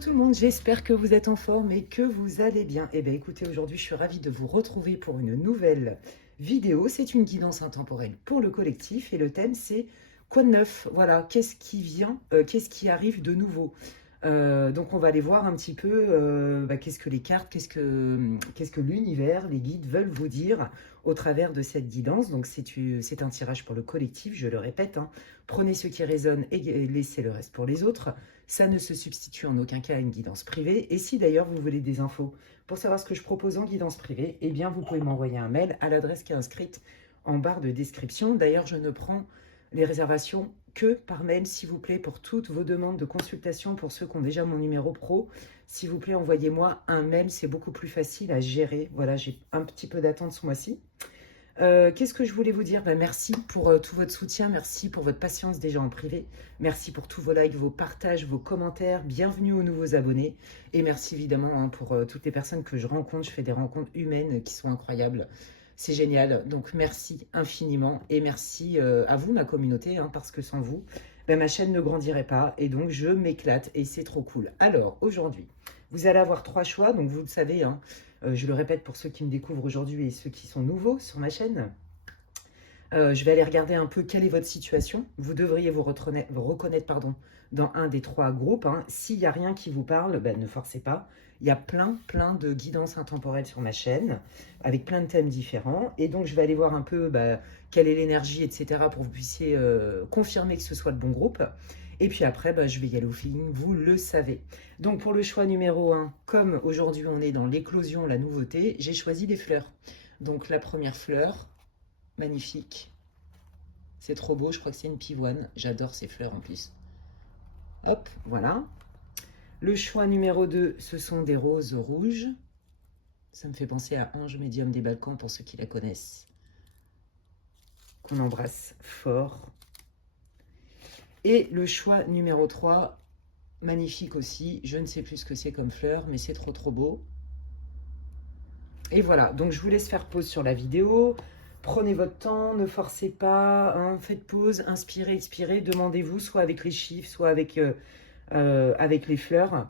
tout le monde, j'espère que vous êtes en forme et que vous allez bien. Eh bien écoutez, aujourd'hui je suis ravie de vous retrouver pour une nouvelle vidéo. C'est une guidance intemporelle pour le collectif et le thème c'est quoi de neuf? Voilà, qu'est-ce qui vient, qu'est-ce qui arrive de nouveau? Donc on va aller voir un petit peu qu'est-ce que les cartes, qu'est-ce que l'univers, les guides veulent vous dire au travers de cette guidance. Donc c'est un tirage pour le collectif, je le répète, hein. Prenez ce qui résonne et laissez le reste pour les autres. Ça ne se substitue en aucun cas à une guidance privée. Et si d'ailleurs vous voulez des infos pour savoir ce que je propose en guidance privée, eh bien vous pouvez m'envoyer un mail à l'adresse qui est inscrite en barre de description. D'ailleurs, je ne prends les réservations que par mail, s'il vous plaît, pour toutes vos demandes de consultation. Pour ceux qui ont déjà mon numéro pro, s'il vous plaît, envoyez-moi un mail, c'est beaucoup plus facile à gérer. Voilà, j'ai un petit peu d'attente ce mois-ci. Qu'est-ce que je voulais vous dire? Merci pour tout votre soutien, merci pour votre patience déjà en privé, merci pour tous vos likes, vos partages, vos commentaires, bienvenue aux nouveaux abonnés, et merci évidemment hein, pour toutes les personnes que je rencontre. Je fais des rencontres humaines qui sont incroyables, c'est génial, donc merci infiniment, et merci à vous ma communauté, hein, parce que sans vous, ma chaîne ne grandirait pas, et donc je m'éclate, et c'est trop cool. Alors aujourd'hui, vous allez avoir 3 choix, donc vous le savez, hein, je le répète pour ceux qui me découvrent aujourd'hui et ceux qui sont nouveaux sur ma chaîne. Je vais aller regarder un peu quelle est votre situation. Vous devriez vous reconnaître pardon, dans un des 3 groupes. Hein. S'il n'y a rien qui vous parle, ne forcez pas. Il y a plein de guidances intemporelles sur ma chaîne, avec plein de thèmes différents. Et donc, je vais aller voir un peu quelle est l'énergie, etc., pour que vous puissiez confirmer que ce soit le bon groupe. Et puis après, je vais y aller au feeling, vous le savez. Donc, pour le choix numéro 1, comme aujourd'hui on est dans l'éclosion, la nouveauté, j'ai choisi des fleurs. Donc, la première fleur, magnifique. C'est trop beau, je crois que c'est une pivoine. J'adore ces fleurs en plus. Hop, voilà. Le choix numéro 2, ce sont des roses rouges. Ça me fait penser à Ange Médium des Balkans pour ceux qui la connaissent. Qu'on embrasse fort. Et le choix numéro 3, magnifique aussi. Je ne sais plus ce que c'est comme fleur, mais c'est trop beau. Et voilà, donc je vous laisse faire pause sur la vidéo. Prenez votre temps, ne forcez pas, hein, faites pause, inspirez, expirez, demandez-vous, soit avec les chiffres, soit avec les fleurs.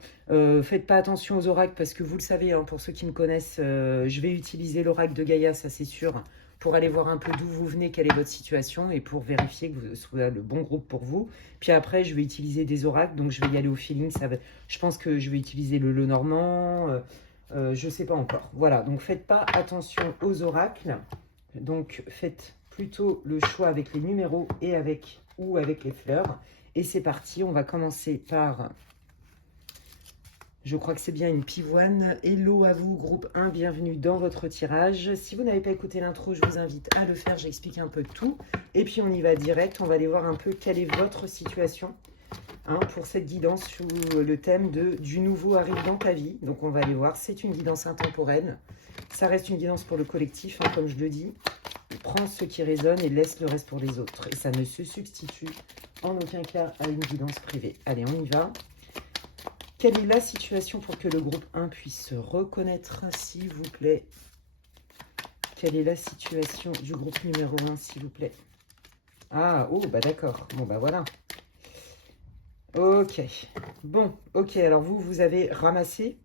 Faites pas attention aux oracles parce que vous le savez, hein, pour ceux qui me connaissent, je vais utiliser l'oracle de Gaïa, ça c'est sûr, pour aller voir un peu d'où vous venez, quelle est votre situation et pour vérifier que vous soyez le bon groupe pour vous. Puis après, je vais utiliser des oracles, donc je vais y aller au feeling. Je pense que je vais utiliser le Lenormand, je ne sais pas encore. Voilà, donc faites pas attention aux oracles. Donc faites plutôt le choix avec les numéros et avec les fleurs. Et c'est parti, on va commencer par, je crois que c'est bien une pivoine. Hello à vous, groupe 1, bienvenue dans votre tirage. Si vous n'avez pas écouté l'intro, je vous invite à le faire, j'explique un peu tout. Et puis on y va direct, on va aller voir un peu quelle est votre situation hein, pour cette guidance sous le thème de « Du nouveau arrive dans ta vie ». Donc on va aller voir, c'est une guidance intemporelle. Ça reste une guidance pour le collectif, hein, comme je le dis. Prends ce qui résonne et laisse le reste pour les autres. Et ça ne se substitue en aucun cas à une guidance privée. Allez, on y va. Quelle est la situation pour que le groupe 1 puisse se reconnaître, s'il vous plaît? Quelle est la situation du groupe numéro 1, s'il vous plaît? Ah, oh, d'accord. Bon, voilà. Ok. Bon, ok. Alors, vous avez ramassé.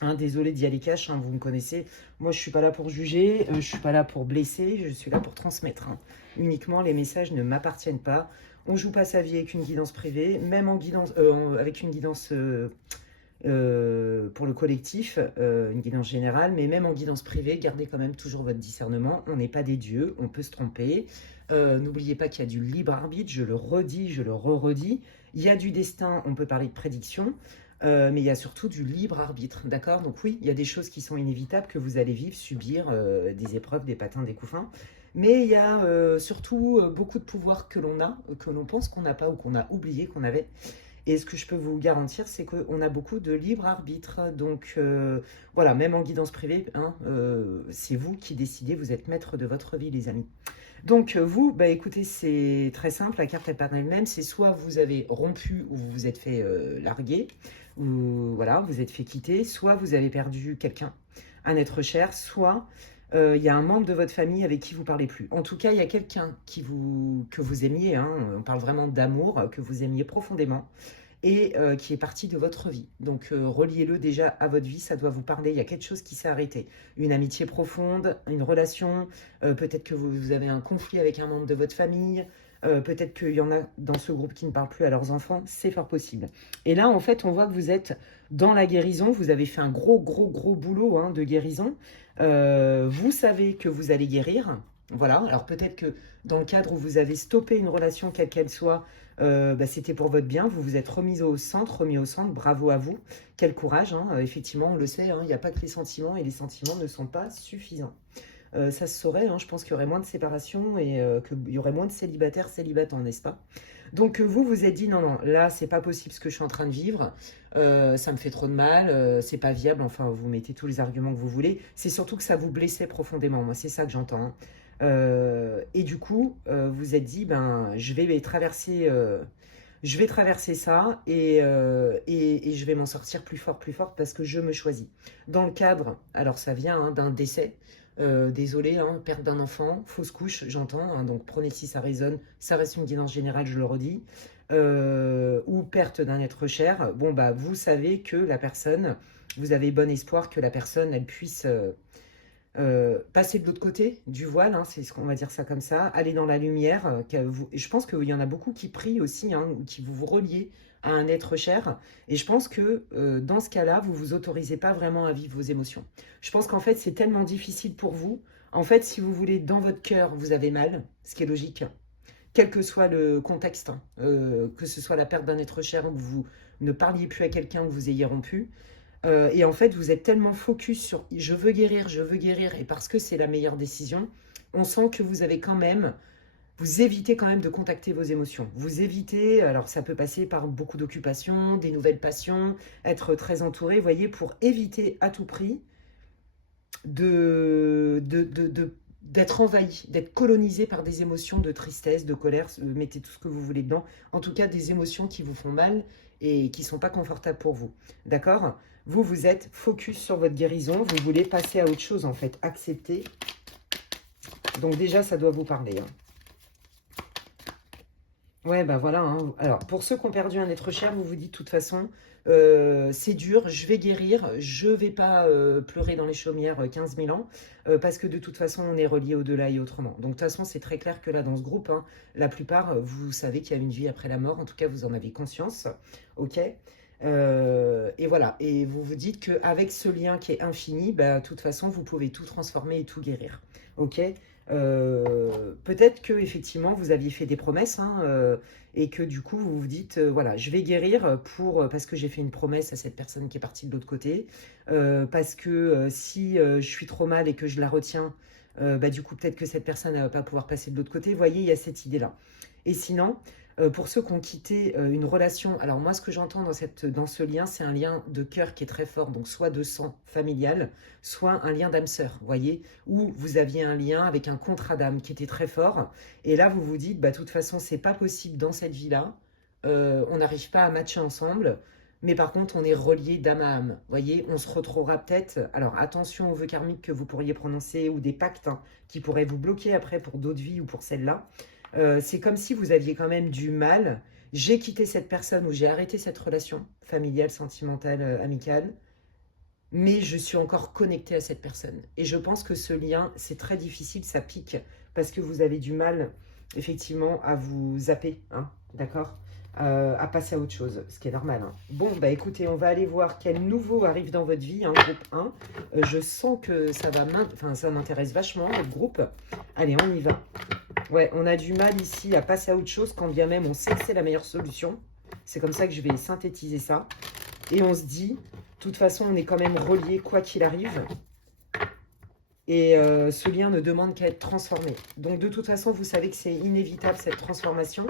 Hein, désolé d'y aller cash, hein, vous me connaissez. Moi, je ne suis pas là pour juger, je ne suis pas là pour blesser, je suis là pour transmettre. Hein. Uniquement, les messages ne m'appartiennent pas. On ne joue pas sa vie avec une guidance privée, même en guidance, avec une guidance pour le collectif, une guidance générale, mais même en guidance privée, gardez quand même toujours votre discernement. On n'est pas des dieux, on peut se tromper. N'oubliez pas qu'il y a du libre arbitre, je le redis, je le re-redis. Il y a du destin, on peut parler de prédiction. Mais il y a surtout du libre arbitre, d'accord? Donc oui, il y a des choses qui sont inévitables, que vous allez vivre, subir, des épreuves, des patins, des coups fins. Mais il y a surtout beaucoup de pouvoir que l'on a, que l'on pense qu'on n'a pas ou qu'on a oublié qu'on avait. Et ce que je peux vous garantir, c'est qu'on a beaucoup de libre arbitre. Donc voilà, même en guidance privée, hein, c'est vous qui décidez, vous êtes maître de votre vie, les amis. Donc vous, écoutez, c'est très simple, la carte elle parle elle-même, c'est soit vous avez rompu ou vous vous êtes fait larguer, ou voilà, vous êtes fait quitter, soit vous avez perdu quelqu'un, un être cher, soit il y a un membre de votre famille avec qui vous ne parlez plus. En tout cas, il y a quelqu'un que vous aimiez, hein, on parle vraiment d'amour, que vous aimiez profondément, et qui est parti de votre vie. Donc reliez-le déjà à votre vie, ça doit vous parler. Il y a quelque chose qui s'est arrêté. Une amitié profonde, une relation, peut-être que vous avez un conflit avec un membre de votre famille, peut-être qu'il y en a dans ce groupe qui ne parlent plus à leurs enfants, c'est fort possible. Et là, en fait, on voit que vous êtes dans la guérison, vous avez fait un gros boulot hein, de guérison. Vous savez que vous allez guérir. Voilà, alors peut-être que dans le cadre où vous avez stoppé une relation, quelle qu'elle soit, c'était pour votre bien, vous vous êtes remis au centre, bravo à vous, quel courage, hein. Effectivement, on le sait, hein, il n'y a pas que les sentiments, et les sentiments ne sont pas suffisants. Ça se saurait, hein, je pense qu'il y aurait moins de séparation et qu'il y aurait moins de célibataires, n'est-ce pas? Donc vous vous êtes dit, non, non, là, c'est pas possible ce que je suis en train de vivre, ça me fait trop de mal, c'est pas viable, enfin, vous mettez tous les arguments que vous voulez, c'est surtout que ça vous blessait profondément, moi, c'est ça que j'entends, hein. Et du coup, vous êtes dit, ben, je vais traverser ça et je vais m'en sortir plus fort parce que je me choisis. Dans le cadre, alors ça vient hein, d'un décès, désolé, hein, perte d'un enfant, fausse couche, j'entends, hein, donc prenez si ça résonne, ça reste une guidance générale, je le redis, ou perte d'un être cher, bon bah vous savez que la personne, vous avez bon espoir que la personne, elle puisse passer de l'autre côté du voile, hein, c'est ce qu'on va dire ça comme ça, aller dans la lumière. Et je pense qu'il y en a beaucoup qui prient aussi, hein, ou qui vous reliez à un être cher. Et je pense que dans ce cas-là, vous vous autorisez pas vraiment à vivre vos émotions. Je pense qu'en fait, c'est tellement difficile pour vous. En fait, si vous voulez, dans votre cœur, vous avez mal, ce qui est logique, quel que soit le contexte, hein, que ce soit la perte d'un être cher ou que vous ne parliez plus à quelqu'un ou que vous ayez rompu. Et en fait, vous êtes tellement focus sur je veux guérir, et parce que c'est la meilleure décision, on sent que vous avez quand même, vous évitez quand même de contacter vos émotions. Vous évitez, alors ça peut passer par beaucoup d'occupations, des nouvelles passions, être très entouré, vous voyez, pour éviter à tout prix d'être envahi, d'être colonisé par des émotions de tristesse, de colère, mettez tout ce que vous voulez dedans, en tout cas des émotions qui vous font mal et qui ne sont pas confortables pour vous, d'accord? Vous, vous êtes focus sur votre guérison, vous voulez passer à autre chose en fait, accepter. Donc déjà, ça doit vous parler, hein. Ouais, bah voilà, hein. Alors, pour ceux qui ont perdu un être cher, vous vous dites de toute façon, c'est dur, je vais guérir, je vais pas pleurer dans les chaumières 15 000 ans, parce que de toute façon, on est relié au-delà et autrement. Donc, de toute façon, c'est très clair que là, dans ce groupe, hein, la plupart, vous savez qu'il y a une vie après la mort, en tout cas, vous en avez conscience, ok? Et voilà, et vous vous dites qu'avec ce lien qui est infini, bah, de toute façon, vous pouvez tout transformer et tout guérir, ok? Peut-être que effectivement vous aviez fait des promesses hein, et que du coup vous vous dites voilà je vais guérir parce que j'ai fait une promesse à cette personne qui est partie de l'autre côté parce que si je suis trop mal et que je la retiens bah, du coup peut-être que cette personne ne va pas pouvoir passer de l'autre côté, vous voyez il y a cette idée là et sinon pour ceux qui ont quitté une relation, alors moi ce que j'entends dans ce lien, c'est un lien de cœur qui est très fort, donc soit de sang familial, soit un lien d'âme sœur, vous voyez, où vous aviez un lien avec un contrat d'âme qui était très fort, et là vous vous dites, bah de toute façon c'est pas possible dans cette vie-là, on n'arrive pas à matcher ensemble, mais par contre on est reliés d'âme à âme, vous voyez, on se retrouvera peut-être, alors attention aux vœux karmiques que vous pourriez prononcer, ou des pactes hein, qui pourraient vous bloquer après pour d'autres vies ou pour celle-là. C'est comme si vous aviez quand même du mal. J'ai quitté cette personne ou j'ai arrêté cette relation familiale, sentimentale, amicale, mais je suis encore connectée à cette personne. Et je pense que ce lien, c'est très difficile, ça pique, parce que vous avez du mal, effectivement, à vous zapper, hein, d'accord à passer à autre chose, ce qui est normal. Hein. Bon, bah écoutez, on va aller voir quel nouveau arrive dans votre vie, hein, groupe 1. Je sens que ça m'intéresse vachement, votre groupe. Allez, on y va. Ouais, on a du mal ici à passer à autre chose, quand bien même on sait que c'est la meilleure solution. C'est comme ça que je vais synthétiser ça. Et on se dit, de toute façon, on est quand même reliés quoi qu'il arrive. Et ce lien ne demande qu'à être transformé. Donc de toute façon, vous savez que c'est inévitable cette transformation.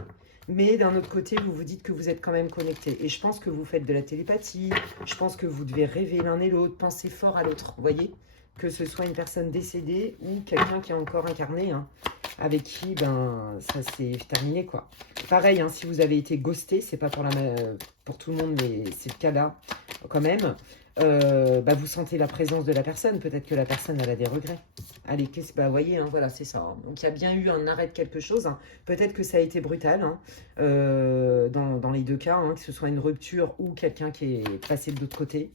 Mais d'un autre côté, vous vous dites que vous êtes quand même connectés. Et je pense que vous faites de la télépathie. Je pense que vous devez rêver l'un et l'autre, penser fort à l'autre. Vous voyez, que ce soit une personne décédée ou quelqu'un qui est encore incarné, hein, avec qui ben, ça s'est terminé, quoi. Pareil, hein, si vous avez été ghosté, c'est pas pour tout le monde, mais c'est le cas là, quand même. bah, vous sentez la présence de la personne. Peut-être que la personne, elle a des regrets. Allez, bah, vous voyez, hein, voilà, c'est ça. Hein. Donc, il y a bien eu un arrêt de quelque chose. Hein. Peut-être que ça a été brutal, hein, dans les deux cas, hein, que ce soit une rupture ou quelqu'un qui est passé de l'autre côté.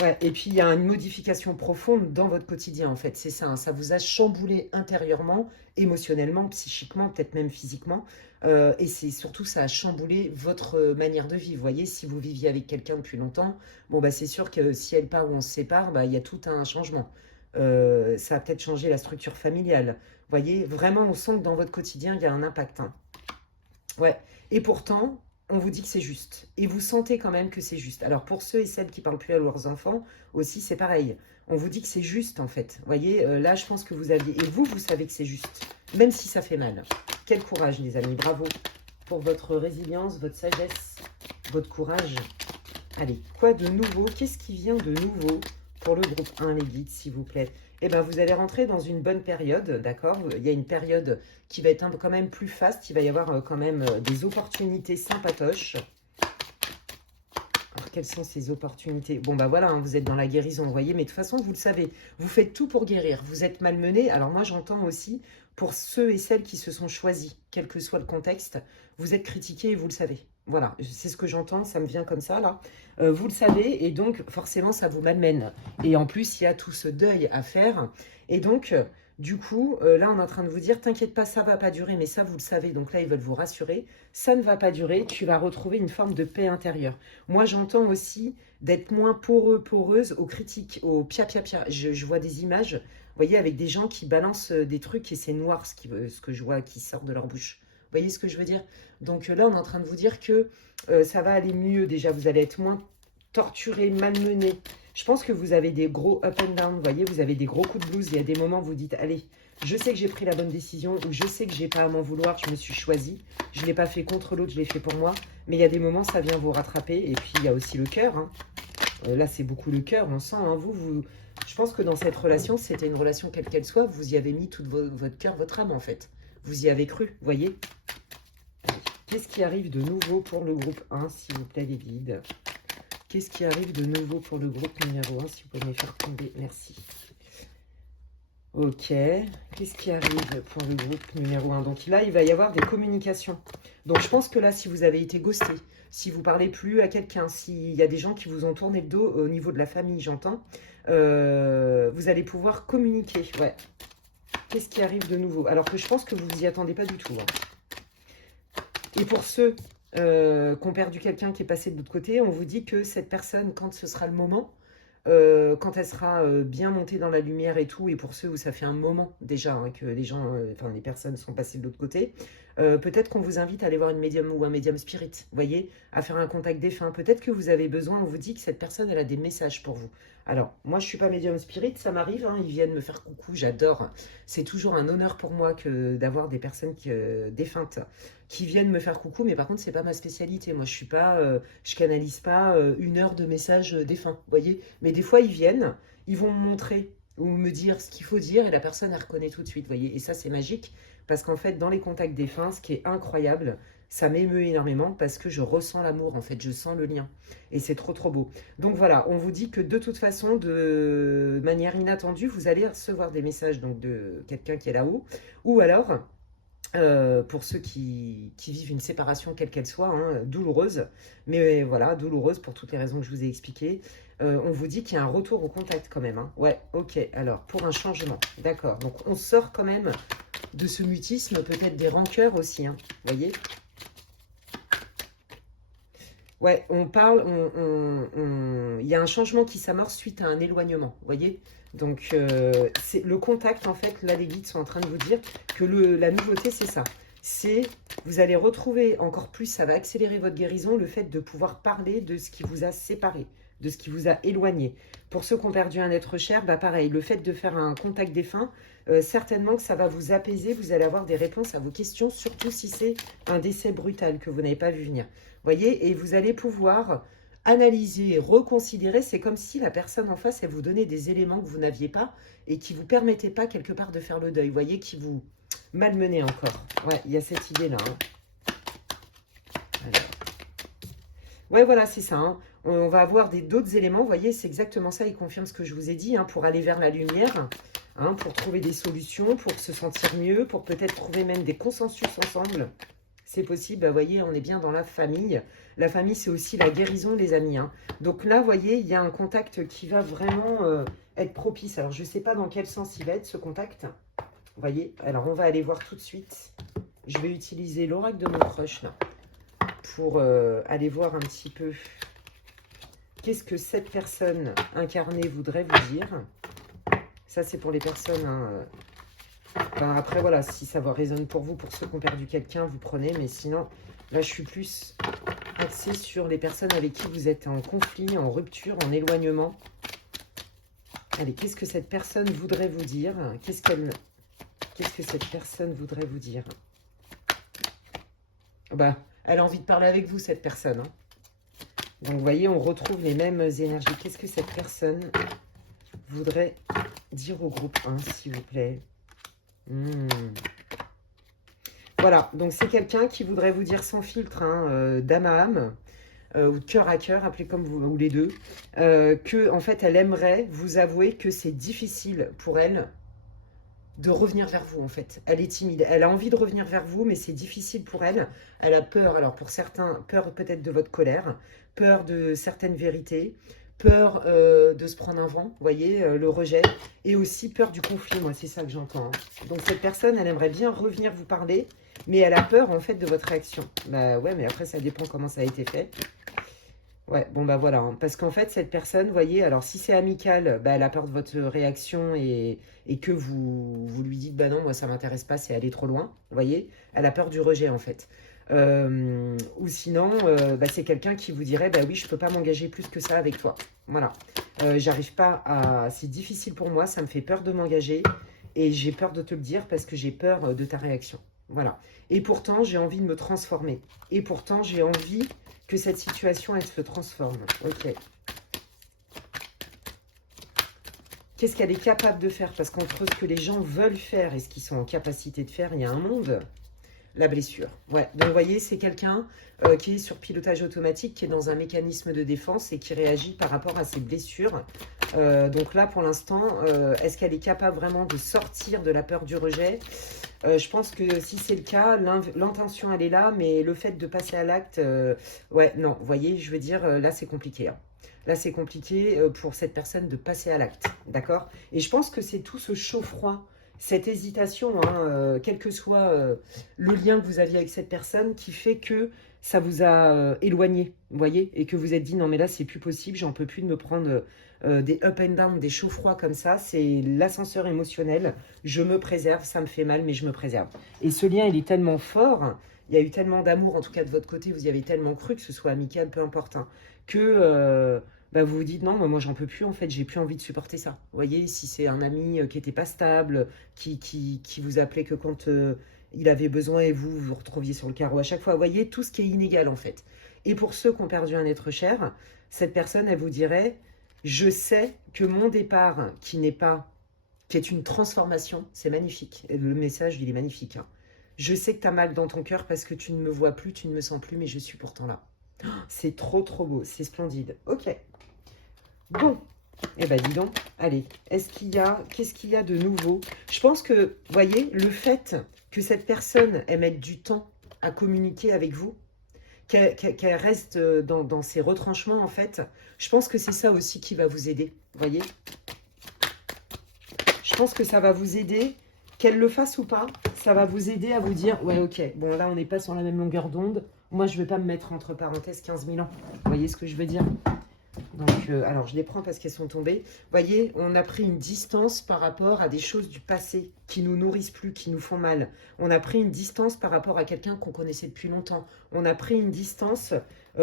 Ouais, et puis il y a une modification profonde dans votre quotidien, en fait. C'est ça, hein, ça vous a chamboulé intérieurement, émotionnellement, psychiquement, peut-être même physiquement. Et c'est surtout, ça a chamboulé votre manière de vivre. Vous voyez, si vous viviez avec quelqu'un depuis longtemps, bon, bah, c'est sûr que si elle part ou on se sépare, bah, il y a tout un changement. Ça a peut-être changé la structure familiale. Vous voyez, vraiment, on sent que dans votre quotidien, il y a un impact. Hein. Ouais, et pourtant, on vous dit que c'est juste. Et vous sentez quand même que c'est juste. Alors pour ceux et celles qui parlent plus à leurs enfants, aussi c'est pareil. On vous dit que c'est juste en fait. Vous voyez, là je pense que vous aviez... Et vous, vous savez que c'est juste. Même si ça fait mal. Quel courage les amis, bravo. Pour votre résilience, votre sagesse, votre courage. Allez, quoi de nouveau? Qu'est-ce qui vient de nouveau pour le groupe 1, les guides, s'il vous plaît? Eh bien, vous allez rentrer dans une bonne période, d'accord? Il y a une période qui va être quand même plus faste. Il va y avoir quand même des opportunités sympatoches. Alors, quelles sont ces opportunités? Bon, bah voilà, hein, vous êtes dans la guérison, vous voyez. Mais de toute façon, vous le savez, vous faites tout pour guérir. Vous êtes malmené. Alors moi, j'entends aussi, pour ceux et celles qui se sont choisis, quel que soit le contexte, vous êtes critiqués et vous le savez. Voilà, c'est ce que j'entends, ça me vient comme ça, là. Vous le savez, et donc, forcément, ça vous malmène. Et en plus, il y a tout ce deuil à faire. Et donc, du coup, là, on est en train de vous dire, t'inquiète pas, ça va pas durer, mais ça, vous le savez. Donc là, ils veulent vous rassurer. Ça ne va pas durer, tu vas retrouver une forme de paix intérieure. Moi, j'entends aussi d'être moins poreux, poreuse aux critiques, aux pia-pia-pia. Je vois des images, vous voyez, avec des gens qui balancent des trucs et c'est noir ce que je vois qui sort de leur bouche. Vous voyez ce que je veux dire? Donc là, on est en train de vous dire que ça va aller mieux. Déjà, vous allez être moins torturé, malmené. Je pense que vous avez des gros up and down. Vous voyez, vous avez des gros coups de blues. Il y a des moments où vous dites, allez, je sais que j'ai pris la bonne décision ou je sais que j'ai pas à m'en vouloir. Je me suis choisi. Je ne l'ai pas fait contre l'autre, je l'ai fait pour moi. Mais il y a des moments, ça vient vous rattraper. Et puis, il y a aussi le cœur. Hein. Là, c'est beaucoup le cœur. On sent, hein, je pense que dans cette relation, c'était une relation quelle qu'elle soit, vous y avez mis tout votre cœur, votre âme, en fait. Vous y avez cru, vous voyez? Qu'est-ce qui arrive de nouveau pour le groupe 1, s'il vous plaît, les guides? Qu'est-ce qui arrive de nouveau pour le groupe numéro 1, si vous pouvez me faire tomber? Merci. Ok. Qu'est-ce qui arrive pour le groupe numéro 1? Donc là, il va y avoir des communications. Donc je pense que là, si vous avez été ghosté, si vous ne parlez plus à quelqu'un, s'il y a des gens qui vous ont tourné le dos au niveau de la famille, j'entends, vous allez pouvoir communiquer. Ouais. Qu'est-ce qui arrive de nouveau? Alors que je pense que vous vous y attendez pas du tout. Hein. Et pour ceux qui ont perdu quelqu'un qui est passé de l'autre côté, on vous dit que cette personne, quand ce sera le moment, quand elle sera bien montée dans la lumière et tout, et pour ceux où ça fait un moment déjà hein, que les gens, les personnes sont passées de l'autre côté, peut-être qu'on vous invite à aller voir une médium ou un médium spirit, vous voyez, à faire un contact défunt. Peut-être que vous avez besoin, on vous dit que cette personne, elle a des messages pour vous. Alors, moi, je ne suis pas médium spirit, ça m'arrive, hein, ils viennent me faire coucou, j'adore. C'est toujours un honneur pour moi que d'avoir des personnes défuntes qui viennent me faire coucou, mais par contre, c'est pas ma spécialité. Moi, je canalise pas 1 heure de messages défunts, vous voyez. Mais des fois, ils viennent, ils vont me montrer ou me dire ce qu'il faut dire et la personne, elle reconnaît tout de suite, vous voyez. Et ça, c'est magique parce qu'en fait, dans les contacts défunts, ce qui est incroyable, ça m'émeut énormément parce que je ressens l'amour, en fait, je sens le lien. Et c'est trop, trop beau. Donc voilà, on vous dit que de toute façon, de manière inattendue, vous allez recevoir des messages donc, de quelqu'un qui est là-haut. Ou alors, pour ceux qui vivent une séparation quelle qu'elle soit, hein, douloureuse, mais voilà, douloureuse pour toutes les raisons que je vous ai expliquées, on vous dit qu'il y a un retour au contact quand même. Hein. Ouais, ok, alors, pour un changement, d'accord. Donc, on sort quand même de ce mutisme, peut-être des rancœurs aussi, hein, vous voyez. Ouais, on parle, il y a un changement qui s'amorce suite à un éloignement, vous voyez. Donc, c'est le contact, en fait, là, les guides sont en train de vous dire que la nouveauté, c'est ça. C'est, vous allez retrouver encore plus, ça va accélérer votre guérison, le fait de pouvoir parler de ce qui vous a séparé, de ce qui vous a éloigné. Pour ceux qui ont perdu un être cher, bah pareil, le fait de faire un contact défunt, certainement que ça va vous apaiser, vous allez avoir des réponses à vos questions, surtout si c'est un décès brutal que vous n'avez pas vu venir. Voyez, et vous allez pouvoir analyser, reconsidérer. C'est comme si la personne en face, elle vous donnait des éléments que vous n'aviez pas et qui ne vous permettaient pas quelque part de faire le deuil. Vous voyez, qui vous malmenait encore. Ouais, il y a cette idée-là. Hein. Ouais, voilà, c'est ça, hein. On va avoir d'autres éléments. Vous voyez, c'est exactement ça. Il confirme ce que je vous ai dit, hein, pour aller vers la lumière, hein, pour trouver des solutions, pour se sentir mieux, pour peut-être trouver même des consensus ensemble. C'est possible. Bah, vous voyez, on est bien dans la famille. La famille, c'est aussi la guérison, les amis, hein. Donc là, vous voyez, il y a un contact qui va vraiment être propice. Alors, je ne sais pas dans quel sens il va être, ce contact. Vous voyez, alors on va aller voir tout de suite. Je vais utiliser l'oracle de mon crush, là, pour aller voir un petit peu qu'est-ce que cette personne incarnée voudrait vous dire. Ça, c'est pour les personnes, hein. Ben, après, voilà, si ça résonne pour vous, pour ceux qui ont perdu quelqu'un, vous prenez. Mais sinon, là, je suis plus axée sur les personnes avec qui vous êtes en conflit, en rupture, en éloignement. Allez, qu'est-ce que cette personne voudrait vous dire? Qu'est-ce que cette personne voudrait vous dire? Bah, elle a envie de parler avec vous, cette personne, hein. Donc, vous voyez, on retrouve les mêmes énergies. Qu'est-ce que cette personne voudrait dire au groupe 1, s'il vous plaît? Voilà, donc c'est quelqu'un qui voudrait vous dire sans filtre, hein, d'âme à âme, ou de cœur à cœur, appelez comme vous, ou les deux, que en fait, elle aimerait vous avouer que c'est difficile pour elle de revenir vers vous, en fait. Elle est timide, elle a envie de revenir vers vous, mais c'est difficile pour elle. Elle a peur, alors pour certains, peur peut-être de votre colère, peur de certaines vérités, peur de se prendre un vent, vous voyez, le rejet, et aussi peur du conflit, moi, c'est ça que j'entends, hein. Donc cette personne, elle aimerait bien revenir vous parler, mais elle a peur, en fait, de votre réaction. Bah ouais, mais après, ça dépend comment ça a été fait. Ouais, bon bah voilà, hein. Parce qu'en fait, cette personne, vous voyez, alors si c'est amical, bah, elle a peur de votre réaction et que vous lui dites, bah non, moi ça m'intéresse pas, c'est aller trop loin, vous voyez, elle a peur du rejet en fait. Ou sinon, bah, c'est quelqu'un qui vous dirait, bah oui, je peux pas m'engager plus que ça avec toi. Voilà, j'arrive pas à, c'est difficile pour moi, ça me fait peur de m'engager et j'ai peur de te le dire parce que j'ai peur de ta réaction. Voilà, et pourtant j'ai envie de me transformer et pourtant j'ai envie que cette situation, elle se transforme. Ok. Qu'est-ce qu'elle est capable de faire? Parce qu'entre ce que les gens veulent faire et ce qu'ils sont en capacité de faire, il y a un monde. La blessure. Ouais. Donc, vous voyez, c'est quelqu'un qui est sur pilotage automatique, qui est dans un mécanisme de défense et qui réagit par rapport à ses blessures. Donc là, pour l'instant, est-ce qu'elle est capable vraiment de sortir de la peur du rejet? Je pense que si c'est le cas, l'intention, elle est là, mais le fait de passer à l'acte, ouais, non, vous voyez, je veux dire, là, c'est compliqué, hein. Là, c'est compliqué pour cette personne de passer à l'acte, d'accord? Et je pense que c'est tout ce chaud-froid, cette hésitation, hein, quel que soit le lien que vous aviez avec cette personne, qui fait que ça vous a éloigné, vous voyez? Et que vous êtes dit, non, mais là, c'est plus possible, j'en peux plus de me prendre des up and down, des chauds froids comme ça. C'est l'ascenseur émotionnel. Je me préserve, ça me fait mal, mais je me préserve. Et ce lien, il est tellement fort, il y a eu tellement d'amour, en tout cas de votre côté, vous y avez tellement cru, que ce soit amical, peu importe, hein, que bah, vous vous dites non, moi j'en peux plus, en fait, j'ai plus envie de supporter ça. Vous voyez, si c'est un ami qui n'était pas stable, qui vous appelait que quand il avait besoin et vous vous retrouviez sur le carreau à chaque fois, vous voyez, tout ce qui est inégal en fait. Et pour ceux qui ont perdu un être cher, cette personne, elle vous dirait, je sais que mon départ, qui est une transformation, c'est magnifique. Et le message, il est magnifique, hein. Je sais que tu as mal dans ton cœur parce que tu ne me vois plus, tu ne me sens plus, mais je suis pourtant là. C'est trop, trop beau. C'est splendide. Ok. Bon. Eh ben, dis donc. Allez. Qu'est-ce qu'il y a de nouveau? Je pense que, vous voyez, le fait que cette personne, elle mette du temps à communiquer avec vous, qu'elle reste dans ses retranchements, en fait, je pense que c'est ça aussi qui va vous aider. Vous voyez? Je pense que ça va vous aider, qu'elle le fasse ou pas, ça va vous aider à vous dire, ouais, ok, bon, là, on n'est pas sur la même longueur d'onde. Moi, je ne vais pas me mettre entre parenthèses 15 000 ans. Vous voyez ce que je veux dire? Donc, alors, je les prends parce qu'elles sont tombées. Vous voyez, on a pris une distance par rapport à des choses du passé qui nous nourrissent plus, qui nous font mal. On a pris une distance par rapport à quelqu'un qu'on connaissait depuis longtemps. On a pris une distance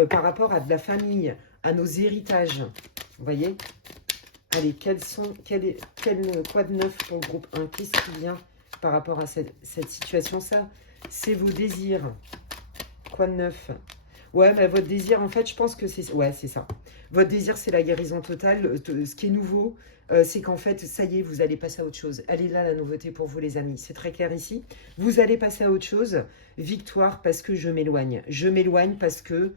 par rapport à de la famille, à nos héritages. Vous voyez? Allez, quoi de neuf pour le groupe 1? Qu'est-ce qui vient par rapport à cette situation? Ça, c'est vos désirs. Quoi de neuf? Ouais, bah, votre désir, en fait, je pense que c'est... Ouais, c'est ça. Votre désir, c'est la guérison totale. Ce qui est nouveau, c'est qu'en fait, ça y est, vous allez passer à autre chose. Elle est là, la nouveauté pour vous, les amis. C'est très clair ici. Vous allez passer à autre chose. Victoire parce que je m'éloigne. Je m'éloigne parce que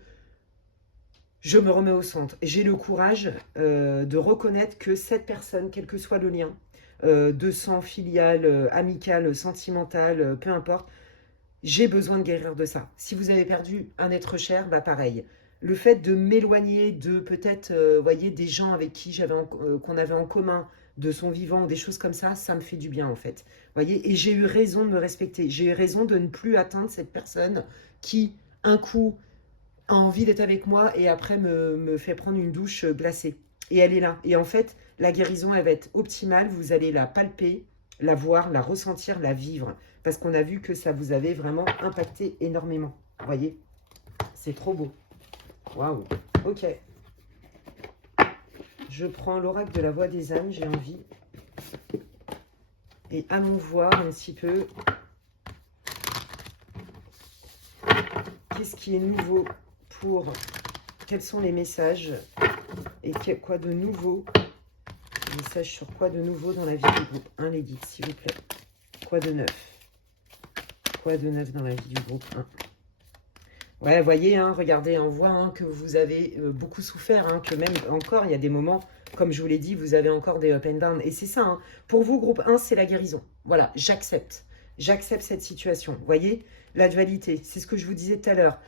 Je me remets au centre. J'ai le courage de reconnaître que cette personne, quel que soit le lien, de sang, filial, amical, sentimental, peu importe, j'ai besoin de guérir de ça. Si vous avez perdu un être cher, bah pareil. Le fait de m'éloigner de peut-être, voyez, des gens avec qui qu'on avait en commun, de son vivant, des choses comme ça me fait du bien en fait. Voyez, et j'ai eu raison de me respecter. J'ai eu raison de ne plus atteindre cette personne qui, un coup, a envie d'être avec moi et après me fait prendre une douche glacée. Et elle est là. Et en fait, la guérison, elle va être optimale. Vous allez la palper, la voir, la ressentir, la vivre. Parce qu'on a vu que ça vous avait vraiment impacté énormément. Vous voyez? C'est trop beau. Waouh. Ok. Je prends l'oracle de la voix des âmes, j'ai envie. Et allons voir un petit peu qu'est-ce qui est nouveau pour... Quels sont les messages et quoi de nouveau? Message sur quoi de nouveau dans la vie du groupe 1, les guides, s'il vous plaît. Quoi de neuf? Quoi de neuf dans la vie du groupe 1? Ouais, voyez, hein, regardez, on voit hein, que vous avez beaucoup souffert, hein, que même encore, il y a des moments, comme je vous l'ai dit, vous avez encore des up and down. Et c'est ça, hein, pour vous, groupe 1, c'est la guérison. Voilà, j'accepte. J'accepte cette situation. Voyez, la dualité, c'est ce que je vous disais tout à l'heure.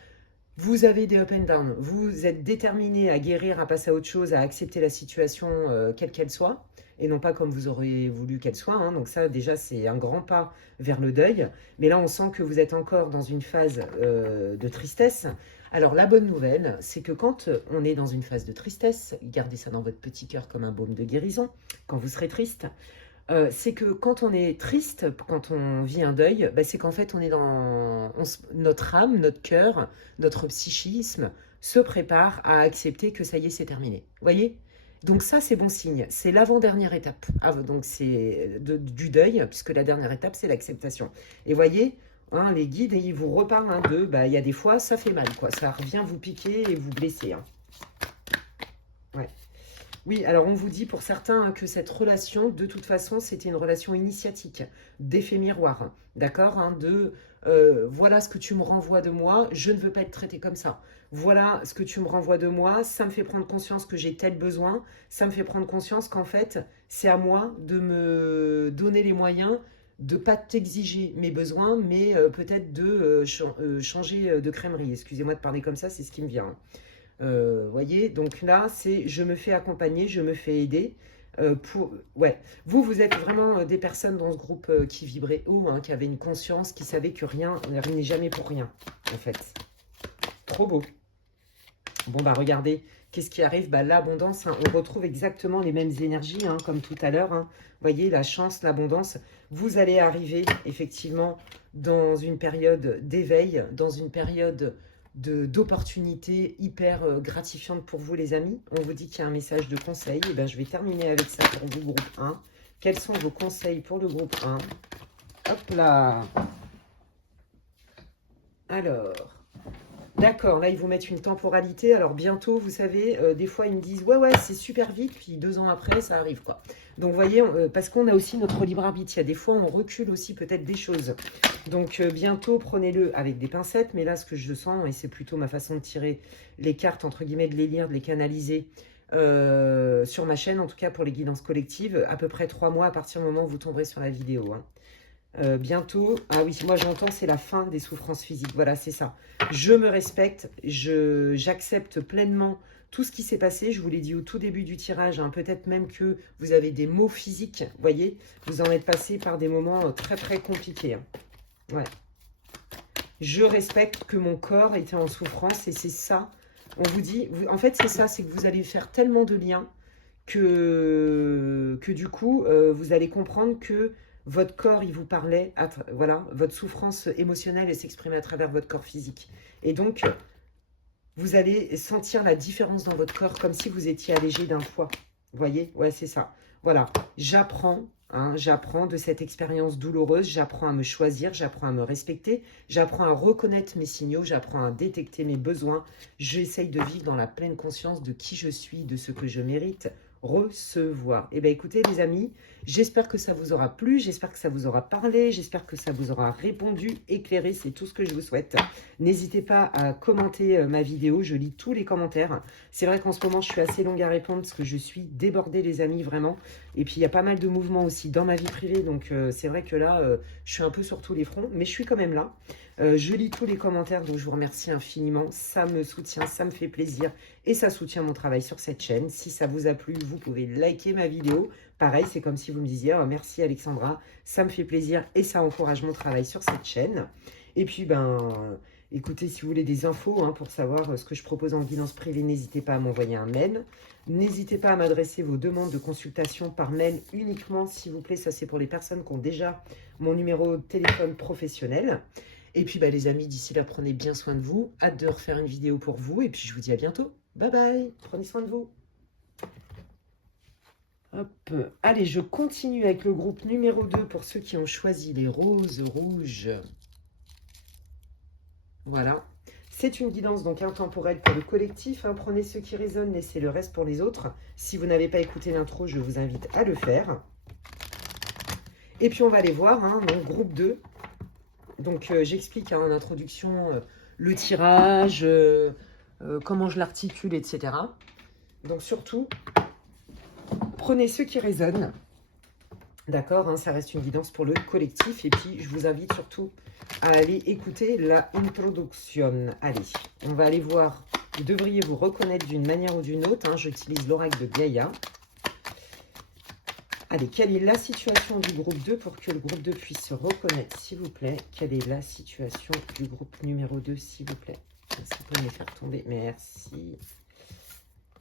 Vous avez des up and down, vous êtes déterminé à guérir, à passer à autre chose, à accepter la situation quelle qu'elle soit, et non pas comme vous auriez voulu qu'elle soit. Hein. Donc ça, déjà, c'est un grand pas vers le deuil. Mais là, on sent que vous êtes encore dans une phase de tristesse. Alors, la bonne nouvelle, c'est que quand on est dans une phase de tristesse, gardez ça dans votre petit cœur comme un baume de guérison, quand vous serez triste, c'est que quand on est triste, quand on vit un deuil, bah, c'est qu'en fait on est notre âme, notre cœur, notre psychisme se prépare à accepter que ça y est, c'est terminé. Vous voyez? Donc ça, c'est bon signe. C'est l'avant-dernière étape. Ah, donc c'est du deuil, puisque la dernière étape, c'est l'acceptation. Et voyez, hein, les guides, ils vous reparlent hein, de, bah, il y a des fois, ça fait mal, quoi. Ça revient vous piquer et vous blesser. Hein. Ouais. Oui, alors on vous dit pour certains hein, que cette relation, de toute façon, c'était une relation initiatique, d'effet miroir, hein, d'accord hein, voilà ce que tu me renvoies de moi, je ne veux pas être traité comme ça. Voilà ce que tu me renvoies de moi, ça me fait prendre conscience que j'ai tel besoin, ça me fait prendre conscience qu'en fait, c'est à moi de me donner les moyens de ne pas t'exiger mes besoins, mais peut-être de changer de crèmerie. Excusez-moi de parler comme ça, c'est ce qui me vient. Hein. Voyez, donc là, c'est je me fais accompagner, je me fais aider. Ouais, vous êtes vraiment des personnes dans ce groupe qui vibraient haut, hein, qui avaient une conscience, qui savaient que rien n'est jamais pour rien, en fait. Trop beau. Bon, bah regardez, qu'est-ce qui arrive? Bah l'abondance, hein, on retrouve exactement les mêmes énergies, hein, comme tout à l'heure. Hein. Voyez, la chance, l'abondance. Vous allez arriver, effectivement, dans une période d'éveil, dans une période d'opportunités hyper gratifiantes pour vous, les amis. On vous dit qu'il y a un message de conseil. Et ben, je vais terminer avec ça pour vous, groupe 1. Quels sont vos conseils pour le groupe 1? Hop là. Alors... D'accord, là, ils vous mettent une temporalité. Alors, bientôt, vous savez, des fois, ils me disent « Ouais, c'est super vite. » Puis 2 ans après, ça arrive, quoi. Donc, vous voyez, parce qu'on a aussi notre libre arbitre. Il y a des fois, on recule aussi peut-être des choses. Donc, bientôt, prenez-le avec des pincettes. Mais là, ce que je sens, et c'est plutôt ma façon de tirer les cartes, entre guillemets, de les lire, de les canaliser sur ma chaîne, en tout cas pour les guidances collectives, à peu près 3 mois à partir du moment où vous tomberez sur la vidéo, hein. Bientôt, ah oui, moi j'entends c'est la fin des souffrances physiques, voilà c'est ça. Je me respecte, j'accepte pleinement tout ce qui s'est passé, je vous l'ai dit au tout début du tirage, hein, peut-être même que vous avez des maux physiques, voyez, vous en êtes passé par des moments très très compliqués. Hein. Ouais. Je respecte que mon corps était en souffrance et c'est ça, on vous dit, en fait c'est ça, c'est que vous allez faire tellement de liens que du coup, vous allez comprendre que votre corps, il vous parlait, voilà, votre souffrance émotionnelle, elle s'exprimait à travers votre corps physique. Et donc, vous allez sentir la différence dans votre corps comme si vous étiez allégé d'un poids. Vous voyez? Ouais, c'est ça. Voilà, j'apprends, hein, j'apprends de cette expérience douloureuse, j'apprends à me choisir, j'apprends à me respecter, j'apprends à reconnaître mes signaux, j'apprends à détecter mes besoins, j'essaye de vivre dans la pleine conscience de qui je suis, de ce que je mérite, recevoir. Eh bien, écoutez, les amis, j'espère que ça vous aura plu, j'espère que ça vous aura parlé, j'espère que ça vous aura répondu, éclairé, c'est tout ce que je vous souhaite. N'hésitez pas à commenter ma vidéo, je lis tous les commentaires. C'est vrai qu'en ce moment, je suis assez longue à répondre parce que je suis débordée, les amis, vraiment. Et puis, il y a pas mal de mouvements aussi dans ma vie privée, donc c'est vrai que là, je suis un peu sur tous les fronts, mais je suis quand même là. Je lis tous les commentaires, donc je vous remercie infiniment. Ça me soutient, ça me fait plaisir et ça soutient mon travail sur cette chaîne. Si ça vous a plu, vous pouvez liker ma vidéo. Pareil, c'est comme si vous me disiez oh, merci Alexandra, ça me fait plaisir et ça encourage mon travail sur cette chaîne. Et puis, écoutez, si vous voulez des infos pour savoir ce que je propose en guidance privée, n'hésitez pas à m'envoyer un mail. N'hésitez pas à m'adresser vos demandes de consultation par mail uniquement, s'il vous plaît. Ça, c'est pour les personnes qui ont déjà mon numéro de téléphone professionnel. Et puis, les amis, d'ici là, prenez bien soin de vous. Hâte de refaire une vidéo pour vous. Et puis, je vous dis à bientôt. Bye bye. Prenez soin de vous. Hop. Allez, je continue avec le groupe numéro 2 pour ceux qui ont choisi les roses rouges. Voilà. C'est une guidance donc intemporelle pour le collectif. Prenez ce qui résonne, laissez le reste pour les autres. Si vous n'avez pas écouté l'intro, je vous invite à le faire. Et puis, on va aller voir, donc groupe 2. Donc, j'explique en introduction le tirage, comment je l'articule, etc. Donc, surtout, prenez ce qui résonne. D'accord, ça reste une guidance pour le collectif. Et puis, je vous invite surtout à aller écouter la introduction. Allez, on va aller voir. Vous devriez vous reconnaître d'une manière ou d'une autre. J'utilise l'oracle de Gaïa. Allez, quelle est la situation du groupe 2 pour que le groupe 2 puisse se reconnaître, s'il vous plaît? Quelle est la situation du groupe numéro 2, s'il vous plaît? Ça peut me faire tomber. Merci.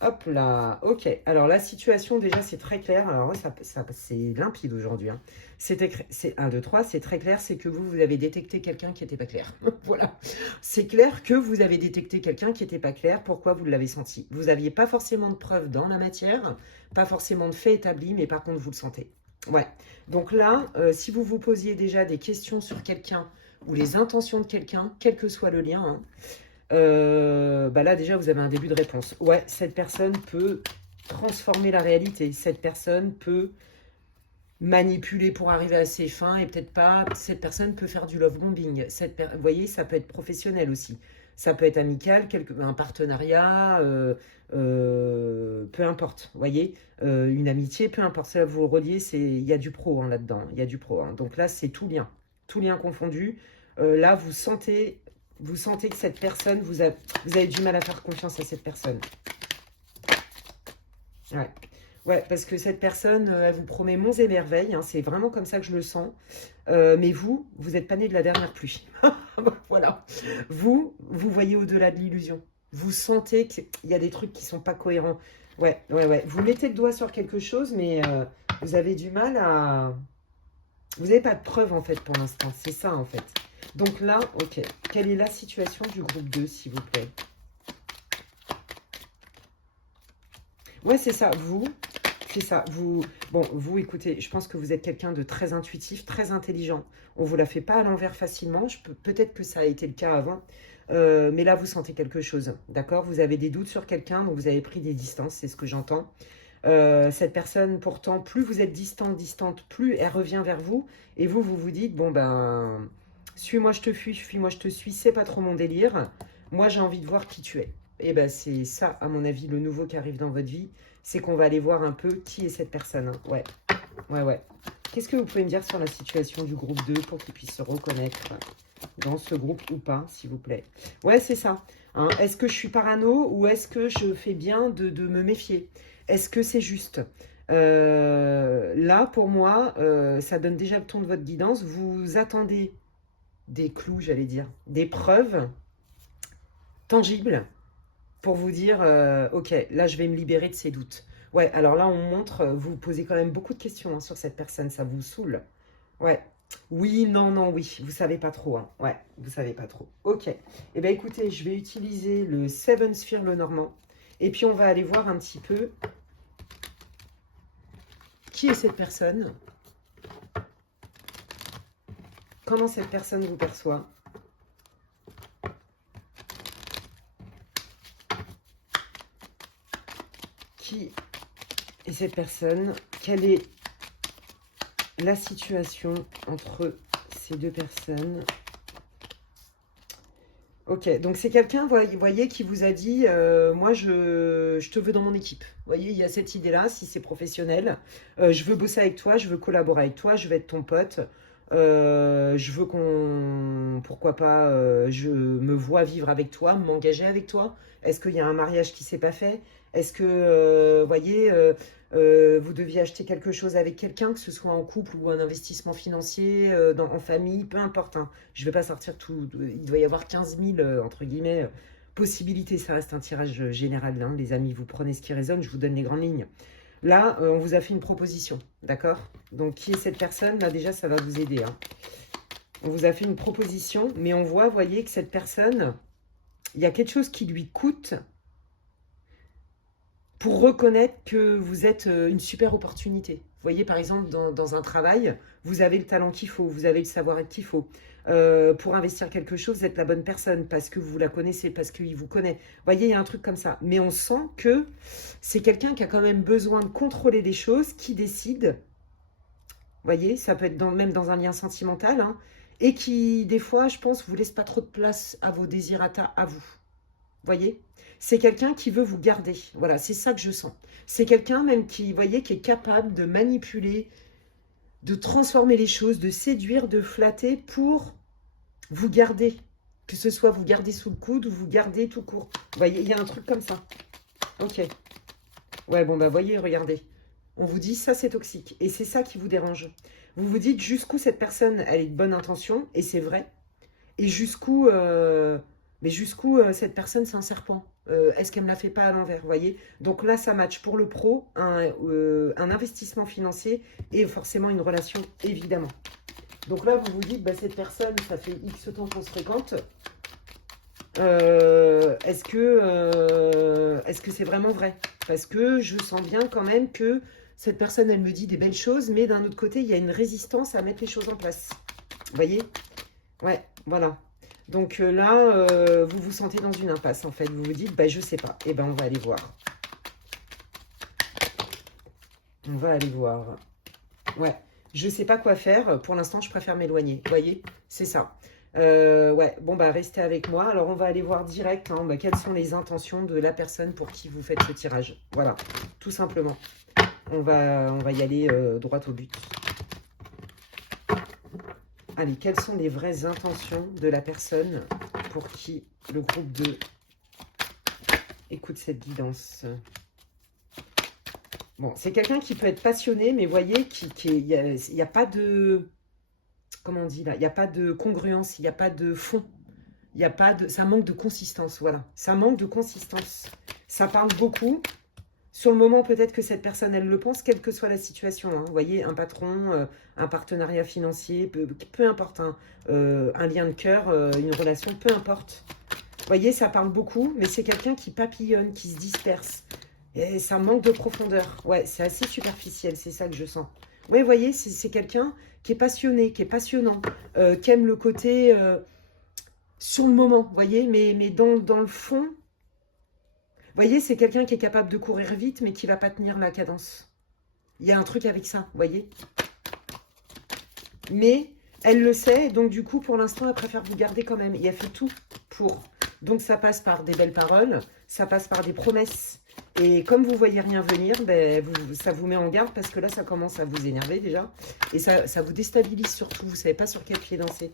Hop là. Ok. Alors, la situation, déjà, c'est très clair. Alors, c'est limpide aujourd'hui. C'est 1, 2, 3. C'est très clair. C'est que vous avez détecté quelqu'un qui n'était pas clair. Voilà. C'est clair que vous avez détecté quelqu'un qui n'était pas clair. Pourquoi vous l'avez senti? Vous n'aviez pas forcément de preuves dans la matière, pas forcément de faits établis, mais par contre, vous le sentez. Ouais. Donc là, si vous vous posiez déjà des questions sur quelqu'un ou les intentions de quelqu'un, quel que soit le lien, là, déjà, vous avez un début de réponse. Ouais, cette personne peut transformer la réalité. Cette personne peut manipuler pour arriver à ses fins et peut-être pas. Cette personne peut faire du love bombing. Vous voyez, ça peut être professionnel aussi. Ça peut être amical, un partenariat, peu importe. Vous voyez, une amitié, peu importe. Ça, vous le reliez, il y a du pro là-dedans. Il y a du pro. Donc là, c'est tout lien confondu. Là, vous sentez que cette personne, vous avez du mal à faire confiance à cette personne. Ouais, parce que cette personne, elle vous promet monts et merveilles. C'est vraiment comme ça que je le sens. Mais vous n'êtes pas né de la dernière pluie. Voilà. Vous voyez au-delà de l'illusion. Vous sentez qu'il y a des trucs qui ne sont pas cohérents. Ouais. Vous mettez le doigt sur quelque chose, mais vous avez du mal à... Vous n'avez pas de preuve, en fait, pour l'instant. C'est ça, en fait. Donc là, ok. Quelle est la situation du groupe 2, s'il vous plaît? Ouais, c'est ça. C'est ça. Vous, écoutez, je pense que vous êtes quelqu'un de très intuitif, très intelligent. On ne vous la fait pas à l'envers facilement. Peut-être que ça a été le cas avant. Mais là, vous sentez quelque chose. D'accord? Vous avez des doutes sur quelqu'un, donc vous avez pris des distances. C'est ce que j'entends. Cette personne, pourtant, plus vous êtes distante, plus elle revient vers vous. Et vous dites, suis-moi, je te fuis, fuis-moi, je te suis. C'est pas trop mon délire. Moi, j'ai envie de voir qui tu es. Et c'est ça, à mon avis, le nouveau qui arrive dans votre vie. C'est qu'on va aller voir un peu qui est cette personne. Ouais. Qu'est-ce que vous pouvez me dire sur la situation du groupe 2 pour qu'il puisse se reconnaître dans ce groupe ou pas, s'il vous plaît? Ouais, c'est ça. Est-ce que je suis parano ou est-ce que je fais bien de me méfier? Est-ce que c'est juste? Là, pour moi, ça donne déjà le ton de votre guidance. Vous attendez des clous, j'allais dire, des preuves tangibles pour vous dire, ok, là, je vais me libérer de ces doutes. Ouais, alors là, on montre, vous posez quand même beaucoup de questions sur cette personne, ça vous saoule. Ouais. Oui, non, oui, vous savez pas trop. Ouais, vous savez pas trop. Ok. Eh bien, écoutez, je vais utiliser le Seven Sphere le Normand. Et puis, on va aller voir un petit peu qui est cette personne. Comment cette personne vous perçoit. Qui Et cette personne, quelle est la situation entre ces deux personnes? Ok, donc c'est quelqu'un, vous voyez, qui vous a dit moi, je te veux dans mon équipe. Vous voyez, il y a cette idée-là, si c'est professionnel. Je veux bosser avec toi, je veux collaborer avec toi, je veux être ton pote. Je veux qu'on... Pourquoi pas, je me vois vivre avec toi, m'engager avec toi. Est-ce qu'il y a un mariage qui s'est pas fait? Est-ce que, vous voyez, vous deviez acheter quelque chose avec quelqu'un, que ce soit en couple ou un investissement financier, en famille, peu importe, hein. Je ne vais pas sortir tout. Il doit y avoir 15 000, entre guillemets, possibilités. Ça reste un tirage général, hein, les amis. Vous prenez ce qui résonne, je vous donne les grandes lignes. Là, on vous a fait une proposition, d'accord? Donc, qui est cette personne? Là, déjà, ça va vous aider, hein. On vous a fait une proposition, mais on voit, vous voyez, que cette personne, il y a quelque chose qui lui coûte pour reconnaître que vous êtes une super opportunité. Vous voyez, par exemple, dans un travail, vous avez le talent qu'il faut, vous avez le savoir-être qu'il faut. Pour investir quelque chose, vous êtes la bonne personne parce que vous la connaissez, parce qu'il vous connaît. Vous voyez, il y a un truc comme ça. Mais on sent que c'est quelqu'un qui a quand même besoin de contrôler des choses, qui décide. Vous voyez, ça peut être même dans un lien sentimental, hein, et qui, des fois, je pense, vous laisse pas trop de place à vos désirata à vous. Voyez, c'est quelqu'un qui veut vous garder. Voilà, c'est ça que je sens. C'est quelqu'un même qui, voyez, qui est capable de manipuler, de transformer les choses, de séduire, de flatter pour vous garder. Que ce soit vous garder sous le coude ou vous garder tout court. Vous voyez, il y a un truc comme ça. Ok. Ouais, bon, bah, voyez, regardez. On vous dit, ça, c'est toxique. Et c'est ça qui vous dérange. Vous vous dites jusqu'où cette personne, elle est de bonne intention, et c'est vrai. Et jusqu'où cette personne, c'est un serpent. Est-ce qu'elle ne me la fait pas à l'envers, vous voyez? Donc là, ça match pour le pro, un investissement financier et forcément une relation, évidemment. Donc là, vous vous dites, bah, cette personne, ça fait X temps qu'on se fréquente. Est-ce que c'est vraiment vrai? Parce que je sens bien quand même que cette personne, elle me dit des belles choses, mais d'un autre côté, il y a une résistance à mettre les choses en place. Vous voyez? Ouais, voilà. Donc là, vous vous sentez dans une impasse, en fait. Vous vous dites, bah, je sais pas. Eh ben, on va aller voir. On va aller voir. Ouais, je sais pas quoi faire. Pour l'instant, je préfère m'éloigner. Vous voyez, c'est ça. Ouais, bon, bah, restez avec moi. Alors, on va aller voir direct, hein, bah, quelles sont les intentions de la personne pour qui vous faites ce tirage. Voilà, tout simplement. On va y aller droit au but. Allez, quelles sont les vraies intentions de la personne pour qui le groupe 2 écoute cette guidance? Bon, c'est quelqu'un qui peut être passionné, mais voyez, il n'y a pas de... Comment on dit là? Il n'y a pas de congruence, il n'y a pas de fond. Il n'y a pas de... Ça manque de consistance, voilà. Ça manque de consistance. Ça parle beaucoup. Sur le moment, peut-être que cette personne, elle le pense, quelle que soit la situation, hein. Vous voyez, un patron, un partenariat financier, peu importe, hein. Un lien de cœur, une relation, peu importe. Vous voyez, ça parle beaucoup, mais c'est quelqu'un qui papillonne, qui se disperse. Et ça manque de profondeur. Ouais, c'est assez superficiel, c'est ça que je sens. Oui, vous voyez, c'est quelqu'un qui est passionné, qui est passionnant, qui aime le côté sur le moment, vous voyez, mais dans le fond... Vous voyez, c'est quelqu'un qui est capable de courir vite, mais qui ne va pas tenir la cadence. Il y a un truc avec ça, vous voyez. Mais elle le sait, donc du coup, pour l'instant, elle préfère vous garder quand même. Et elle fait tout pour. Donc ça passe par des belles paroles, ça passe par des promesses. Et comme vous voyez rien venir, ben, ça vous met en garde parce que là, ça commence à vous énerver déjà. Et ça vous déstabilise surtout, vous ne savez pas sur quel pied danser.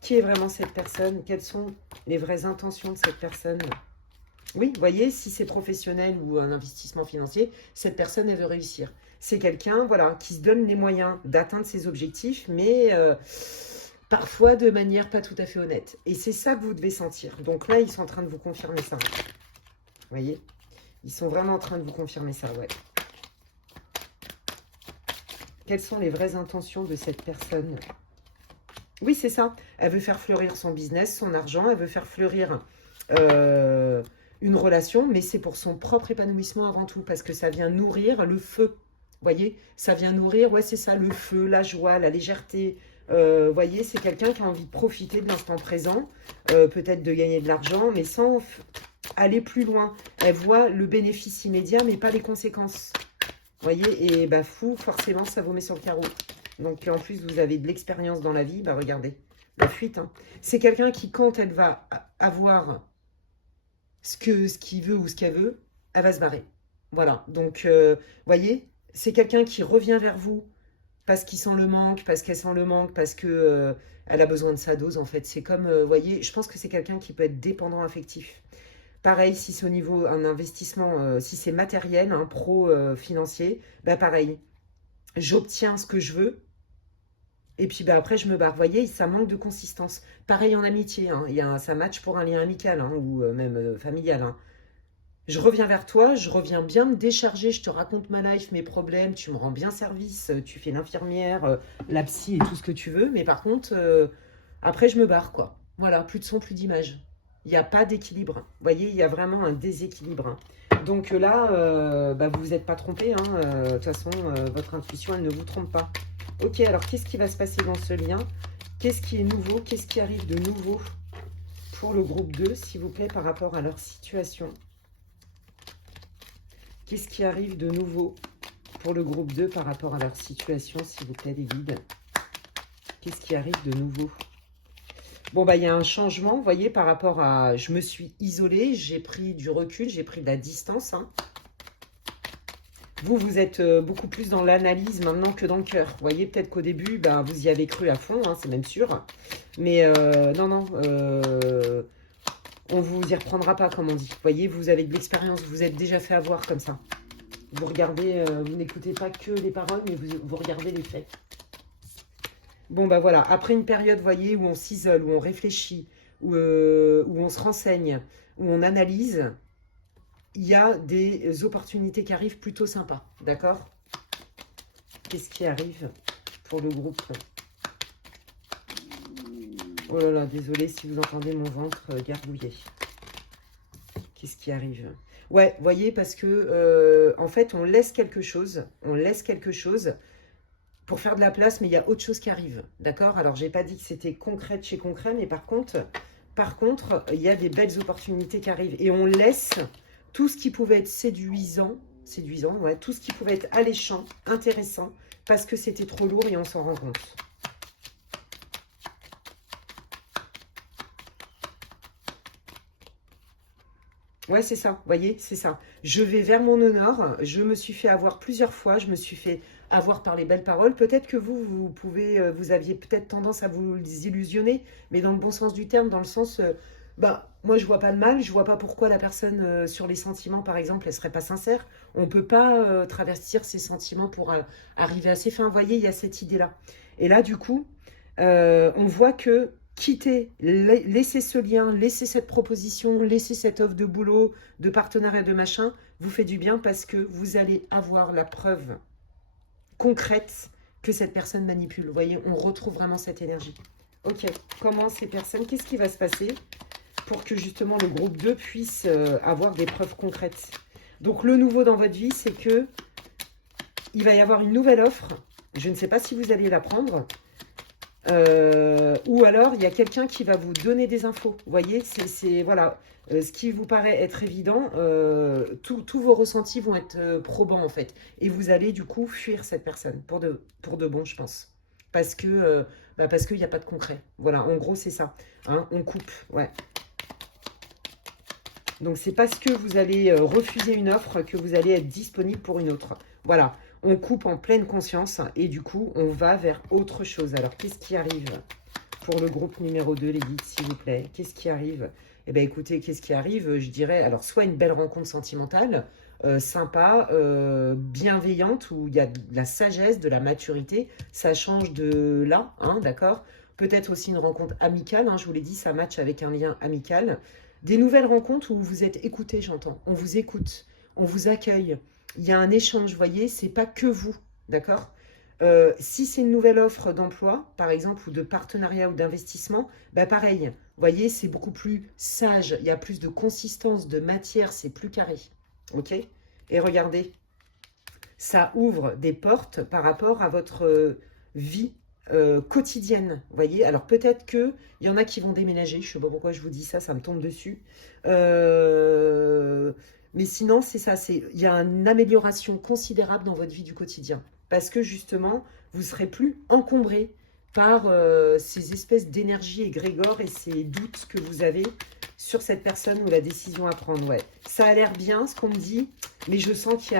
Qui est vraiment cette personne? Quelles sont les vraies intentions de cette personne? Oui, vous voyez, si c'est professionnel ou un investissement financier, cette personne, elle veut réussir. C'est quelqu'un, voilà, qui se donne les moyens d'atteindre ses objectifs, mais parfois de manière pas tout à fait honnête. Et c'est ça que vous devez sentir. Donc là, ils sont en train de vous confirmer ça. Vous voyez? Ils sont vraiment en train de vous confirmer ça, ouais. Quelles sont les vraies intentions de cette personne? Oui, c'est ça. Elle veut faire fleurir son business, son argent. Elle veut faire fleurir... une relation, mais c'est pour son propre épanouissement avant tout, parce que ça vient nourrir le feu. Vous voyez, ça vient nourrir, ouais, c'est ça, le feu, la joie, la légèreté. Vous voyez, c'est quelqu'un qui a envie de profiter de l'instant présent, peut-être de gagner de l'argent, mais sans aller plus loin. Elle voit le bénéfice immédiat, mais pas les conséquences. voyez, et bah fou, forcément, ça vous met sur le carreau. Donc, en plus, vous avez de l'expérience dans la vie, bah regardez, la fuite. Hein. C'est quelqu'un qui, quand elle va avoir ce qu'il veut ou ce qu'elle veut, elle va se barrer. Voilà, donc, voyez, c'est quelqu'un qui revient vers vous parce qu'il sent le manque, parce qu'elle sent le manque, parce que elle a besoin de sa dose, en fait. C'est comme, voyez, je pense que c'est quelqu'un qui peut être dépendant affectif. Pareil, si c'est au niveau un investissement, si c'est matériel, un pro financier, bah pareil, j'obtiens ce que je veux, et puis bah, après je me barre. Vous voyez, ça manque de consistance. Pareil en amitié, hein, ça match pour un lien amical hein, ou même familial. Hein. Je reviens vers toi, je reviens bien me décharger, je te raconte ma life, mes problèmes, tu me rends bien service, tu fais l'infirmière, la psy et tout ce que tu veux, mais par contre, après je me barre quoi. Voilà, plus de son, plus d'image. Il n'y a pas d'équilibre. Vous voyez, il y a vraiment un déséquilibre. Hein. Donc là, bah, vous vous êtes pas trompé. Hein. De toute façon, votre intuition, elle ne vous trompe pas. Ok, alors qu'est-ce qui va se passer dans ce lien? Qu'est-ce qui est nouveau? Qu'est-ce qui arrive de nouveau pour le groupe 2, s'il vous plaît, par rapport à leur situation? Qu'est-ce qui arrive de nouveau pour le groupe 2 par rapport à leur situation, s'il vous plaît, les guides? Qu'est-ce qui arrive de nouveau? Bon, bah, il y a un changement, vous voyez, par rapport à... Je me suis isolée, j'ai pris du recul, j'ai pris de la distance. Hein. Vous, vous êtes beaucoup plus dans l'analyse maintenant que dans le cœur. Vous voyez, peut-être qu'au début, bah, vous y avez cru à fond, hein, c'est même sûr. Mais non, non, on vous y reprendra pas, comme on dit. Vous voyez, vous avez de l'expérience, vous êtes déjà fait avoir comme ça. Vous regardez, vous n'écoutez pas que les paroles, mais vous regardez les faits. Bon, bah voilà, après une période, vous voyez, où on s'isole, où on réfléchit, où on se renseigne, où on analyse, il y a des opportunités qui arrivent plutôt sympas, d'accord? Qu'est-ce qui arrive pour le groupe? Oh là là, désolé si vous entendez mon ventre gargouiller. Qu'est-ce qui arrive? Ouais, voyez, parce que, en fait, on laisse quelque chose, pour faire de la place, mais il y a autre chose qui arrive, d'accord? Alors, j'ai pas dit que c'était concret de chez concret, mais par contre, il y a des belles opportunités qui arrivent. Et on laisse tout ce qui pouvait être séduisant, ouais, tout ce qui pouvait être alléchant, intéressant, parce que c'était trop lourd et on s'en rend compte. Ouais, c'est ça, vous voyez, c'est ça. Je vais vers mon honneur, je me suis fait avoir plusieurs fois, je me suis fait avoir par les belles paroles. Peut-être que vous pouvez, vous aviez peut-être tendance à vous illusionner, mais dans le bon sens du terme, dans le sens, bah, moi je vois pas de mal, je vois pas pourquoi la personne sur les sentiments, par exemple, elle serait pas sincère. On peut pas traverser ses sentiments pour arriver à ses fins. Vous voyez, il y a cette idée-là. Et là, du coup, on voit que quitter, laisser ce lien, laisser cette proposition, laisser cette offre de boulot, de partenariat, de machin, vous fait du bien parce que vous allez avoir la preuve concrète que cette personne manipule. Vous voyez, on retrouve vraiment cette énergie. Ok, comment ces personnes, qu'est-ce qui va se passer pour que justement le groupe 2 puisse avoir des preuves concrètes? Donc le nouveau dans votre vie, c'est que il va y avoir une nouvelle offre. Je ne sais pas si vous allez la prendre. Ou alors, il y a quelqu'un qui va vous donner des infos. Vous voyez, c'est voilà, ce qui vous paraît être évident, tous vos ressentis vont être probants, en fait. Et vous allez, du coup, fuir cette personne, pour de bon, je pense. Parce que parce qu'il n'y a pas de concret. Voilà, en gros, c'est ça. Hein, on coupe, ouais. Donc, c'est parce que vous allez refuser une offre que vous allez être disponible pour une autre. Voilà, on coupe en pleine conscience et du coup, on va vers autre chose. Alors, qu'est-ce qui arrive pour le groupe numéro 2, les guides, s'il vous plaît? Qu'est-ce qui arrive? Eh bien, écoutez, qu'est-ce qui arrive? Je dirais, alors, soit une belle rencontre sentimentale, sympa, bienveillante, où il y a de la sagesse, de la maturité. Ça change de là, hein, d'accord? Peut-être aussi une rencontre amicale, hein, je vous l'ai dit, ça match avec un lien amical. Des nouvelles rencontres où vous êtes écouté, j'entends. On vous écoute, on vous accueille. Il y a un échange, vous voyez, c'est pas que vous, d'accord? Si c'est une nouvelle offre d'emploi, par exemple, ou de partenariat ou d'investissement, bah pareil, vous voyez, c'est beaucoup plus sage, il y a plus de consistance, de matière, c'est plus carré, ok? Et regardez, ça ouvre des portes par rapport à votre vie quotidienne, vous voyez. Alors peut-être qu'il y en a qui vont déménager, je ne sais pas pourquoi je vous dis ça, ça me tombe dessus. Mais sinon, c'est ça, il y a une amélioration considérable dans votre vie du quotidien. Parce que justement, vous ne serez plus encombré par ces espèces d'énergie égrégore et ces doutes que vous avez sur cette personne ou la décision à prendre. Ouais. Ça a l'air bien, ce qu'on me dit, mais je sens il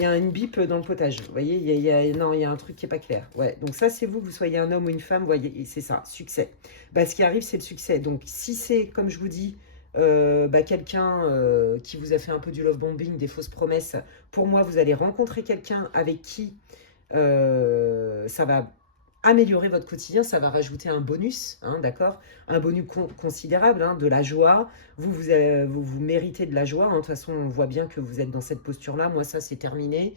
y a une bip dans le potage. Vous voyez, non, il y a un truc qui n'est pas clair. Ouais. Donc ça, c'est vous, que vous soyez un homme ou une femme, vous voyez, c'est ça, succès. Bah, ce qui arrive, c'est le succès. Donc si c'est, comme je vous dis, quelqu'un qui vous a fait un peu du love bombing, des fausses promesses, pour moi, vous allez rencontrer quelqu'un avec qui ça va améliorer votre quotidien, ça va rajouter un bonus, hein, d'accord? Un bonus considérable, hein, de la joie. Vous méritez de la joie. Hein. De toute façon, on voit bien que vous êtes dans cette posture-là. Moi, ça, c'est terminé.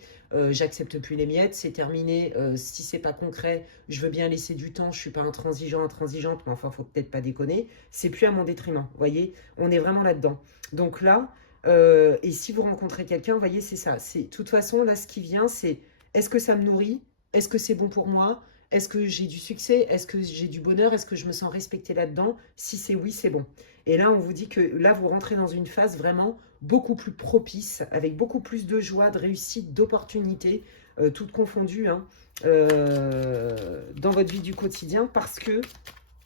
J'accepte plus les miettes, c'est terminé. Si c'est pas concret, je veux bien laisser du temps. Je suis pas intransigeante, mais enfin, faut peut-être pas déconner. C'est plus à mon détriment. Vous voyez, on est vraiment là-dedans. Donc là, et si vous rencontrez quelqu'un, vous voyez, c'est ça. De toute façon, là, ce qui vient, c'est est-ce que ça me nourrit? Est-ce que c'est bon pour moi? Est-ce que j'ai du succès? Est-ce que j'ai du bonheur? Est-ce que je me sens respectée là-dedans? Si c'est oui, c'est bon. Et là, on vous dit que là, vous rentrez dans une phase vraiment beaucoup plus propice, avec beaucoup plus de joie, de réussite, d'opportunités, toutes confondues, hein, dans votre vie du quotidien, parce que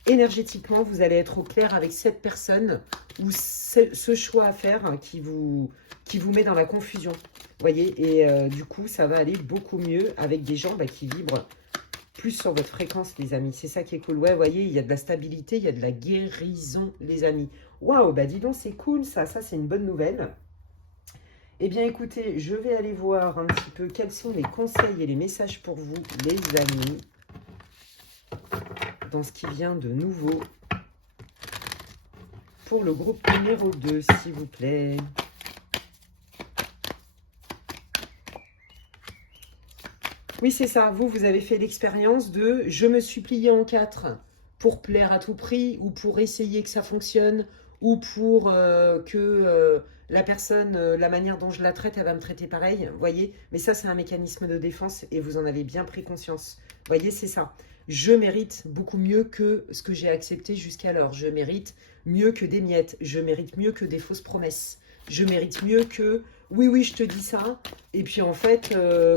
énergétiquement, vous allez être au clair avec cette personne ou ce choix à faire, hein, qui vous met dans la confusion. Vous voyez, et du coup, ça va aller beaucoup mieux avec des gens qui vibrent plus sur votre fréquence, les amis. C'est ça qui est cool. Ouais, vous voyez, il y a de la stabilité, il y a de la guérison, les amis. Waouh, bah dis donc, c'est cool ça. Ça, c'est une bonne nouvelle. Eh bien, écoutez, je vais aller voir un petit peu quels sont les conseils et les messages pour vous, les amis, dans ce qui vient de nouveau pour le groupe numéro 2, s'il vous plaît. Oui, c'est ça. Vous avez fait l'expérience de « je me suis plié en quatre pour plaire à tout prix ou pour essayer que ça fonctionne ou pour que la personne, la manière dont je la traite, elle va me traiter pareil. » Vous voyez? Mais ça, c'est un mécanisme de défense et vous en avez bien pris conscience. Vous voyez, c'est ça. Je mérite beaucoup mieux que ce que j'ai accepté jusqu'alors. Je mérite mieux que des miettes. Je mérite mieux que des fausses promesses. Je mérite mieux que... Oui, oui, je te dis ça. Et puis, en fait,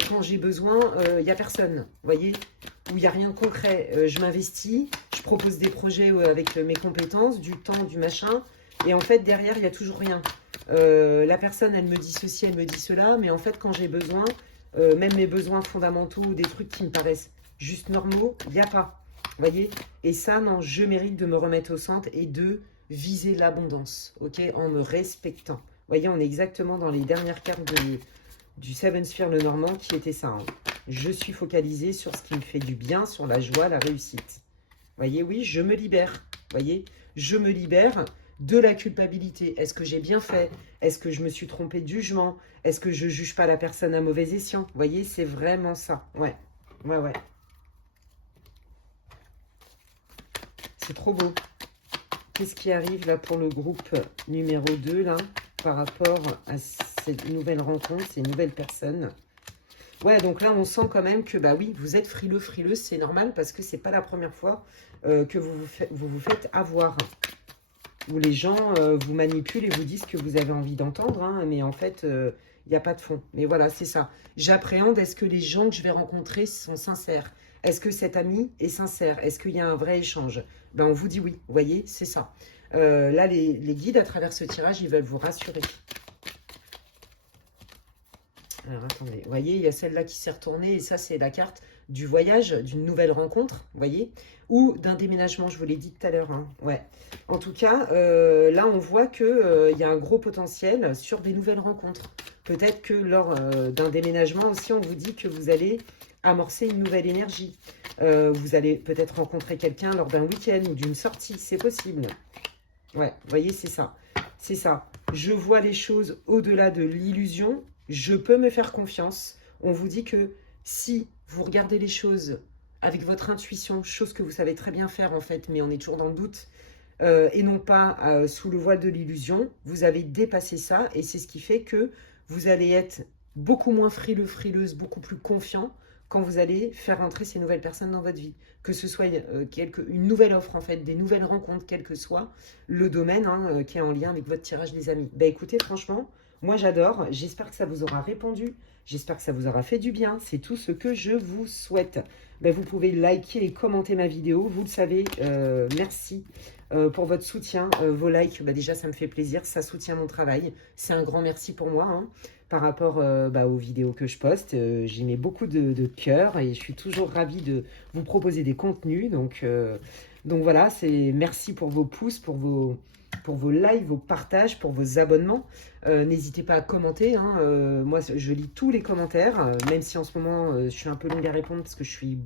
quand j'ai besoin, il n'y a personne. Vous voyez? Où il n'y a rien de concret. Je m'investis, je propose des projets avec mes compétences, du temps, du machin. Et en fait, derrière, il n'y a toujours rien. La personne, elle me dit ceci, elle me dit cela. Mais en fait, quand j'ai besoin, même mes besoins fondamentaux, des trucs qui me paraissent juste normaux, il n'y a pas. Vous voyez? Et ça, non, je mérite de me remettre au centre et de viser l'abondance, ok? En me respectant. Vous voyez, on est exactement dans les dernières cartes du Seven Sphere le Normand qui était ça. Hein. Je suis focalisée sur ce qui me fait du bien, sur la joie, la réussite. Vous voyez, oui, je me libère. Vous voyez, je me libère de la culpabilité. Est-ce que j'ai bien fait? Est-ce que je me suis trompée de jugement? Est-ce que je ne juge pas la personne à mauvais escient? Vous voyez, c'est vraiment ça. Ouais, ouais, ouais. C'est trop beau. Qu'est-ce qui arrive là pour le groupe numéro 2 là, par rapport à cette nouvelle rencontre, ces nouvelles personnes? Ouais, donc là, on sent quand même que, bah oui, vous êtes frileuse, c'est normal, parce que c'est pas la première fois que vous vous faites avoir. Où les gens vous manipulent et vous disent que vous avez envie d'entendre, hein, mais en fait, il n'y a pas de fond. Mais voilà, c'est ça. J'appréhende, est-ce que les gens que je vais rencontrer sont sincères? Est-ce que cet ami est sincère? Est-ce qu'il y a un vrai échange? Ben, on vous dit oui, vous voyez, c'est ça. Là, les guides, à travers ce tirage, ils veulent vous rassurer. Alors, attendez, vous voyez, il y a celle-là qui s'est retournée, et ça, c'est la carte du voyage, d'une nouvelle rencontre, vous voyez, ou d'un déménagement, je vous l'ai dit tout à l'heure, hein, ouais. En tout cas, là, on voit qu'il y a un gros potentiel sur des nouvelles rencontres. Peut-être que lors d'un déménagement aussi, on vous dit que vous allez amorcer une nouvelle énergie. Vous allez peut-être rencontrer quelqu'un lors d'un week-end ou d'une sortie, c'est possible. Ouais, vous voyez, c'est ça. C'est ça. Je vois les choses au-delà de l'illusion. Je peux me faire confiance. On vous dit que si vous regardez les choses avec votre intuition, chose que vous savez très bien faire en fait, mais on est toujours dans le doute, et non pas sous le voile de l'illusion, vous avez dépassé ça et c'est ce qui fait que vous allez être beaucoup moins frileuse, beaucoup plus confiant quand vous allez faire entrer ces nouvelles personnes dans votre vie. Que ce soit une nouvelle offre, en fait, des nouvelles rencontres, quel que soit le domaine qui est en lien avec votre tirage des amis. Bah écoutez, franchement, moi j'adore. J'espère que ça vous aura répondu. J'espère que ça vous aura fait du bien. C'est tout ce que je vous souhaite. Ben, vous pouvez liker et commenter ma vidéo. Vous le savez, merci pour votre soutien. Vos likes, ben, déjà, ça me fait plaisir. Ça soutient mon travail. C'est un grand merci pour moi par rapport aux vidéos que je poste. J'y mets beaucoup de cœur et je suis toujours ravie de vous proposer des contenus. Donc voilà, merci pour vos pouces, pour vos likes, vos partages, pour vos abonnements. N'hésitez pas à commenter. Moi, je lis tous les commentaires, même si en ce moment, je suis un peu longue à répondre parce que je suis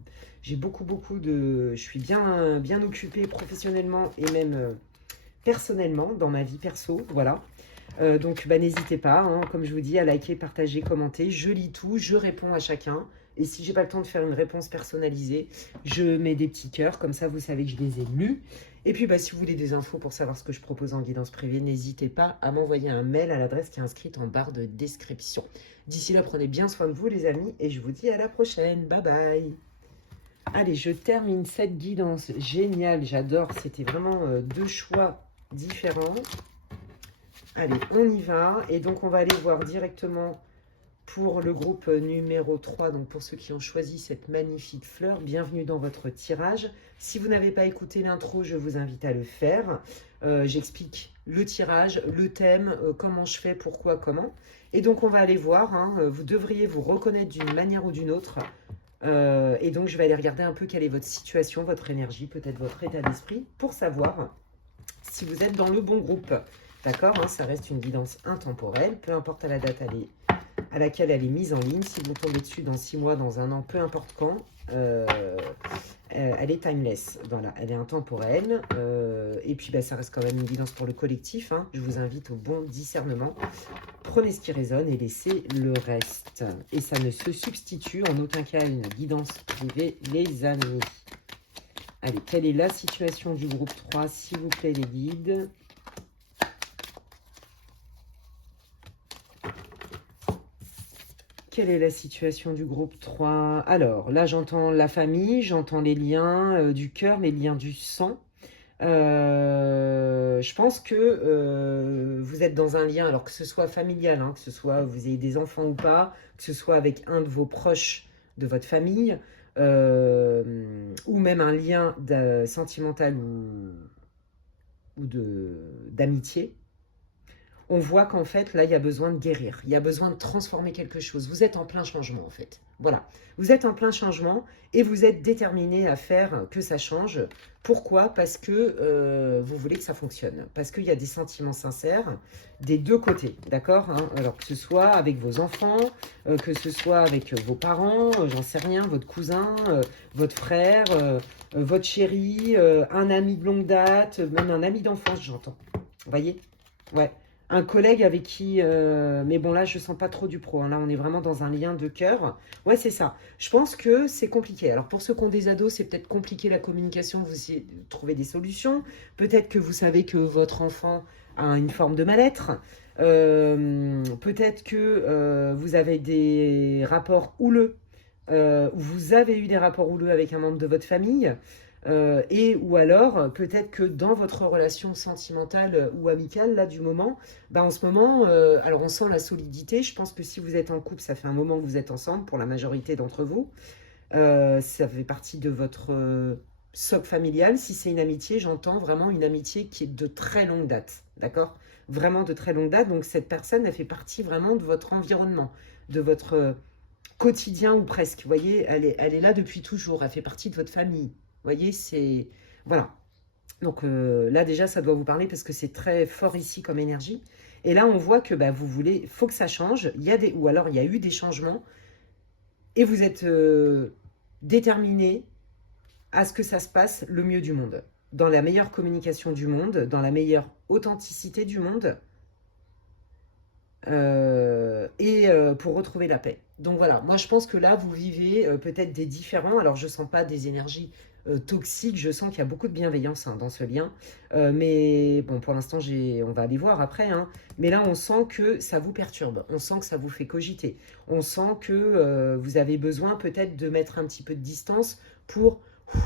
bien occupée professionnellement et même personnellement dans ma vie perso. Voilà. Donc, n'hésitez pas, comme je vous dis, à liker, partager, commenter. Je lis tout, je réponds à chacun. Et si j'ai pas le temps de faire une réponse personnalisée, je mets des petits cœurs, comme ça vous savez que je les ai lus. Et puis si vous voulez des infos pour savoir ce que je propose en guidance privée, n'hésitez pas à m'envoyer un mail à l'adresse qui est inscrite en barre de description. D'ici là, prenez bien soin de vous les amis, et je vous dis à la prochaine. Bye bye. Allez, je termine cette guidance géniale, j'adore. C'était vraiment deux choix différents. Allez, on y va. Et donc, on va aller voir directement pour le groupe numéro 3, donc pour ceux qui ont choisi cette magnifique fleur. Bienvenue dans votre tirage. Si vous n'avez pas écouté l'intro, je vous invite à le faire. J'explique le tirage, le thème, comment je fais, pourquoi, comment. Et donc, on va aller voir. Vous devriez vous reconnaître d'une manière ou d'une autre. Et donc, je vais aller regarder un peu quelle est votre situation, votre énergie, peut-être votre état d'esprit, pour savoir si vous êtes dans le bon groupe. D'accord, ça reste une guidance intemporelle, peu importe à la date à laquelle elle est mise en ligne. Si vous tombez dessus dans 6 mois, dans un an, peu importe quand, elle est timeless. Voilà, elle est intemporelle. Et puis, ça reste quand même une guidance pour le collectif. Je vous invite au bon discernement. Prenez ce qui résonne et laissez le reste. Et ça ne se substitue en aucun cas à une guidance privée, les amis. Allez, quelle est la situation du groupe 3, s'il vous plaît, les guides ? Quelle est la situation du groupe 3? Alors, là, j'entends la famille, j'entends les liens du cœur, les liens du sang. Je pense que vous êtes dans un lien, alors que ce soit familial, que ce soit vous ayez des enfants ou pas, que ce soit avec un de vos proches de votre famille, ou même un lien sentimental ou d'amitié. On voit qu'en fait, là, il y a besoin de guérir. Il y a besoin de transformer quelque chose. Vous êtes en plein changement, en fait. Voilà. Vous êtes en plein changement et vous êtes déterminé à faire que ça change. Pourquoi? Parce que vous voulez que ça fonctionne. Parce qu'il y a des sentiments sincères des deux côtés. D'accord, alors, que ce soit avec vos enfants, que ce soit avec vos parents, j'en sais rien, votre cousin, votre frère, votre chéri, un ami de longue date, même un ami d'enfance, j'entends. Vous voyez? Ouais. Un collègue avec qui... mais bon, là, je sens pas trop du pro. Là, on est vraiment dans un lien de cœur. Ouais, c'est ça. Je pense que c'est compliqué. Alors, pour ceux qui ont des ados, c'est peut-être compliqué la communication. Vous essayez de trouver des solutions. Peut-être que vous savez que votre enfant a une forme de mal-être. Peut-être que vous avez des rapports houleux. Vous avez eu des rapports houleux avec un membre de votre famille. Ou alors, peut-être que dans votre relation sentimentale ou amicale, là, du moment, en ce moment, alors on sent la solidité. Je pense que si vous êtes en couple, ça fait un moment que vous êtes ensemble, pour la majorité d'entre vous. Ça fait partie de votre socle familial. Si c'est une amitié, j'entends vraiment une amitié qui est de très longue date, d'accord? Vraiment de très longue date. Donc, cette personne, elle fait partie vraiment de votre environnement, de votre quotidien ou presque. Vous voyez, elle est là depuis toujours. Elle fait partie de votre famille. Vous voyez, c'est... Voilà. Donc là, déjà, ça doit vous parler parce que c'est très fort ici comme énergie. Et là, on voit que vous voulez... Il faut que ça change. Ou alors, il y a eu des changements. Et vous êtes déterminé à ce que ça se passe le mieux du monde. Dans la meilleure communication du monde, dans la meilleure authenticité du monde. Pour retrouver la paix. Donc voilà, moi je pense que là, vous vivez peut-être des différents... Alors, je ne sens pas des énergies toxique. Je sens qu'il y a beaucoup de bienveillance dans ce lien. Mais bon, pour l'instant, on va aller voir après. Hein. Mais là, on sent que ça vous perturbe. On sent que ça vous fait cogiter. On sent que vous avez besoin peut-être de mettre un petit peu de distance pour...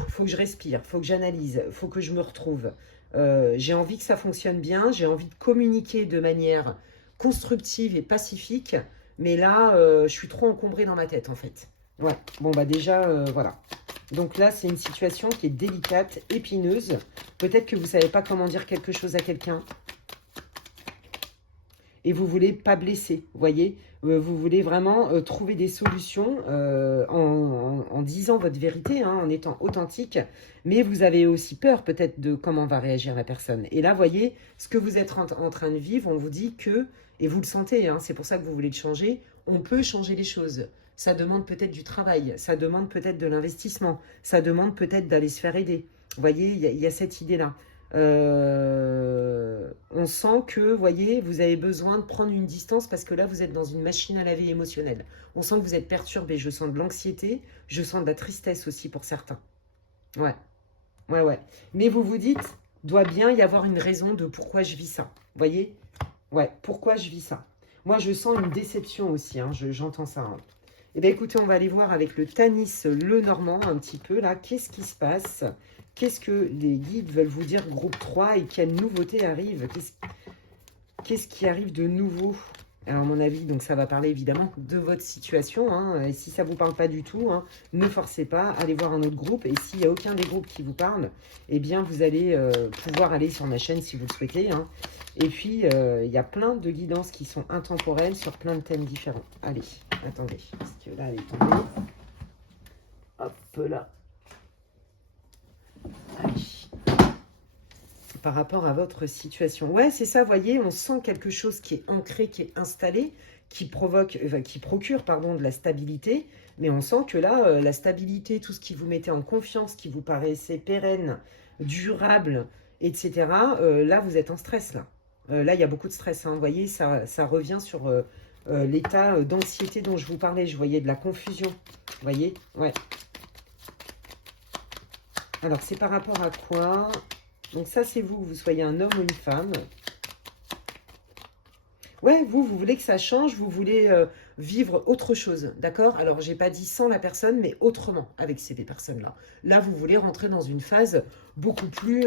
Faut que je respire, faut que j'analyse, faut que je me retrouve. J'ai envie que ça fonctionne bien, j'ai envie de communiquer de manière constructive et pacifique, mais là, je suis trop encombrée dans ma tête, en fait. Ouais, bon, bah déjà, voilà. Donc là, c'est une situation qui est délicate, épineuse. Peut-être que vous ne savez pas comment dire quelque chose à quelqu'un. Et vous ne voulez pas blesser, vous voyez. Vous voulez vraiment trouver des solutions en disant votre vérité, hein, en étant authentique. Mais vous avez aussi peur peut-être de comment va réagir la personne. Et là, vous voyez, ce que vous êtes en train de vivre, on vous dit que, et vous le sentez, hein, c'est pour ça que vous voulez le changer, on peut changer les choses. Ça demande peut-être du travail, ça demande peut-être de l'investissement, ça demande peut-être d'aller se faire aider. Vous voyez, il y a cette idée-là. On sent que, vous voyez, vous avez besoin de prendre une distance parce que là, vous êtes dans une machine à laver émotionnelle. On sent que vous êtes perturbé. Je sens de l'anxiété, je sens de la tristesse aussi pour certains. Ouais, ouais. Mais vous vous dites, doit bien y avoir une raison de pourquoi je vis ça. Vous voyez? Ouais, pourquoi je vis ça? Moi, je sens une déception aussi, hein, j'entends ça. Hein. Eh bien, écoutez, on va aller voir avec le Tanis Lenormand un petit peu, là. Qu'est-ce qui se passe? Qu'est-ce que les guides veulent vous dire, groupe 3, et quelle nouveauté arrive? Qu'est-ce qui arrive de nouveau? Alors, à mon avis, donc ça va parler évidemment de votre situation. Hein, et si ça ne vous parle pas du tout, hein, ne forcez pas, allez voir un autre groupe. Et s'il n'y a aucun des groupes qui vous parle, eh bien, vous allez pouvoir aller sur ma chaîne si vous le souhaitez. Hein. Et puis, il y a plein de guidances qui sont intemporelles sur plein de thèmes différents. Allez, attendez, parce que là, elle est tombée. Hop là. Allez. Par rapport à votre situation. Ouais, c'est ça, vous voyez, on sent quelque chose qui est ancré, qui est installé, qui procure de la stabilité. Mais on sent que là, la stabilité, tout ce qui vous mettait en confiance, qui vous paraissait pérenne, durable, etc., là, vous êtes en stress, là. Là, il y a beaucoup de stress, hein, vous voyez, ça revient sur l'état d'anxiété dont je vous parlais. Je voyais de la confusion, vous voyez, ouais. Alors, c'est par rapport à quoi? Donc ça, c'est vous soyez un homme ou une femme. Ouais, vous voulez que ça change, vous voulez vivre autre chose, d'accord? Alors, j'ai pas dit sans la personne, mais autrement, avec ces personnes-là. Là, vous voulez rentrer dans une phase beaucoup plus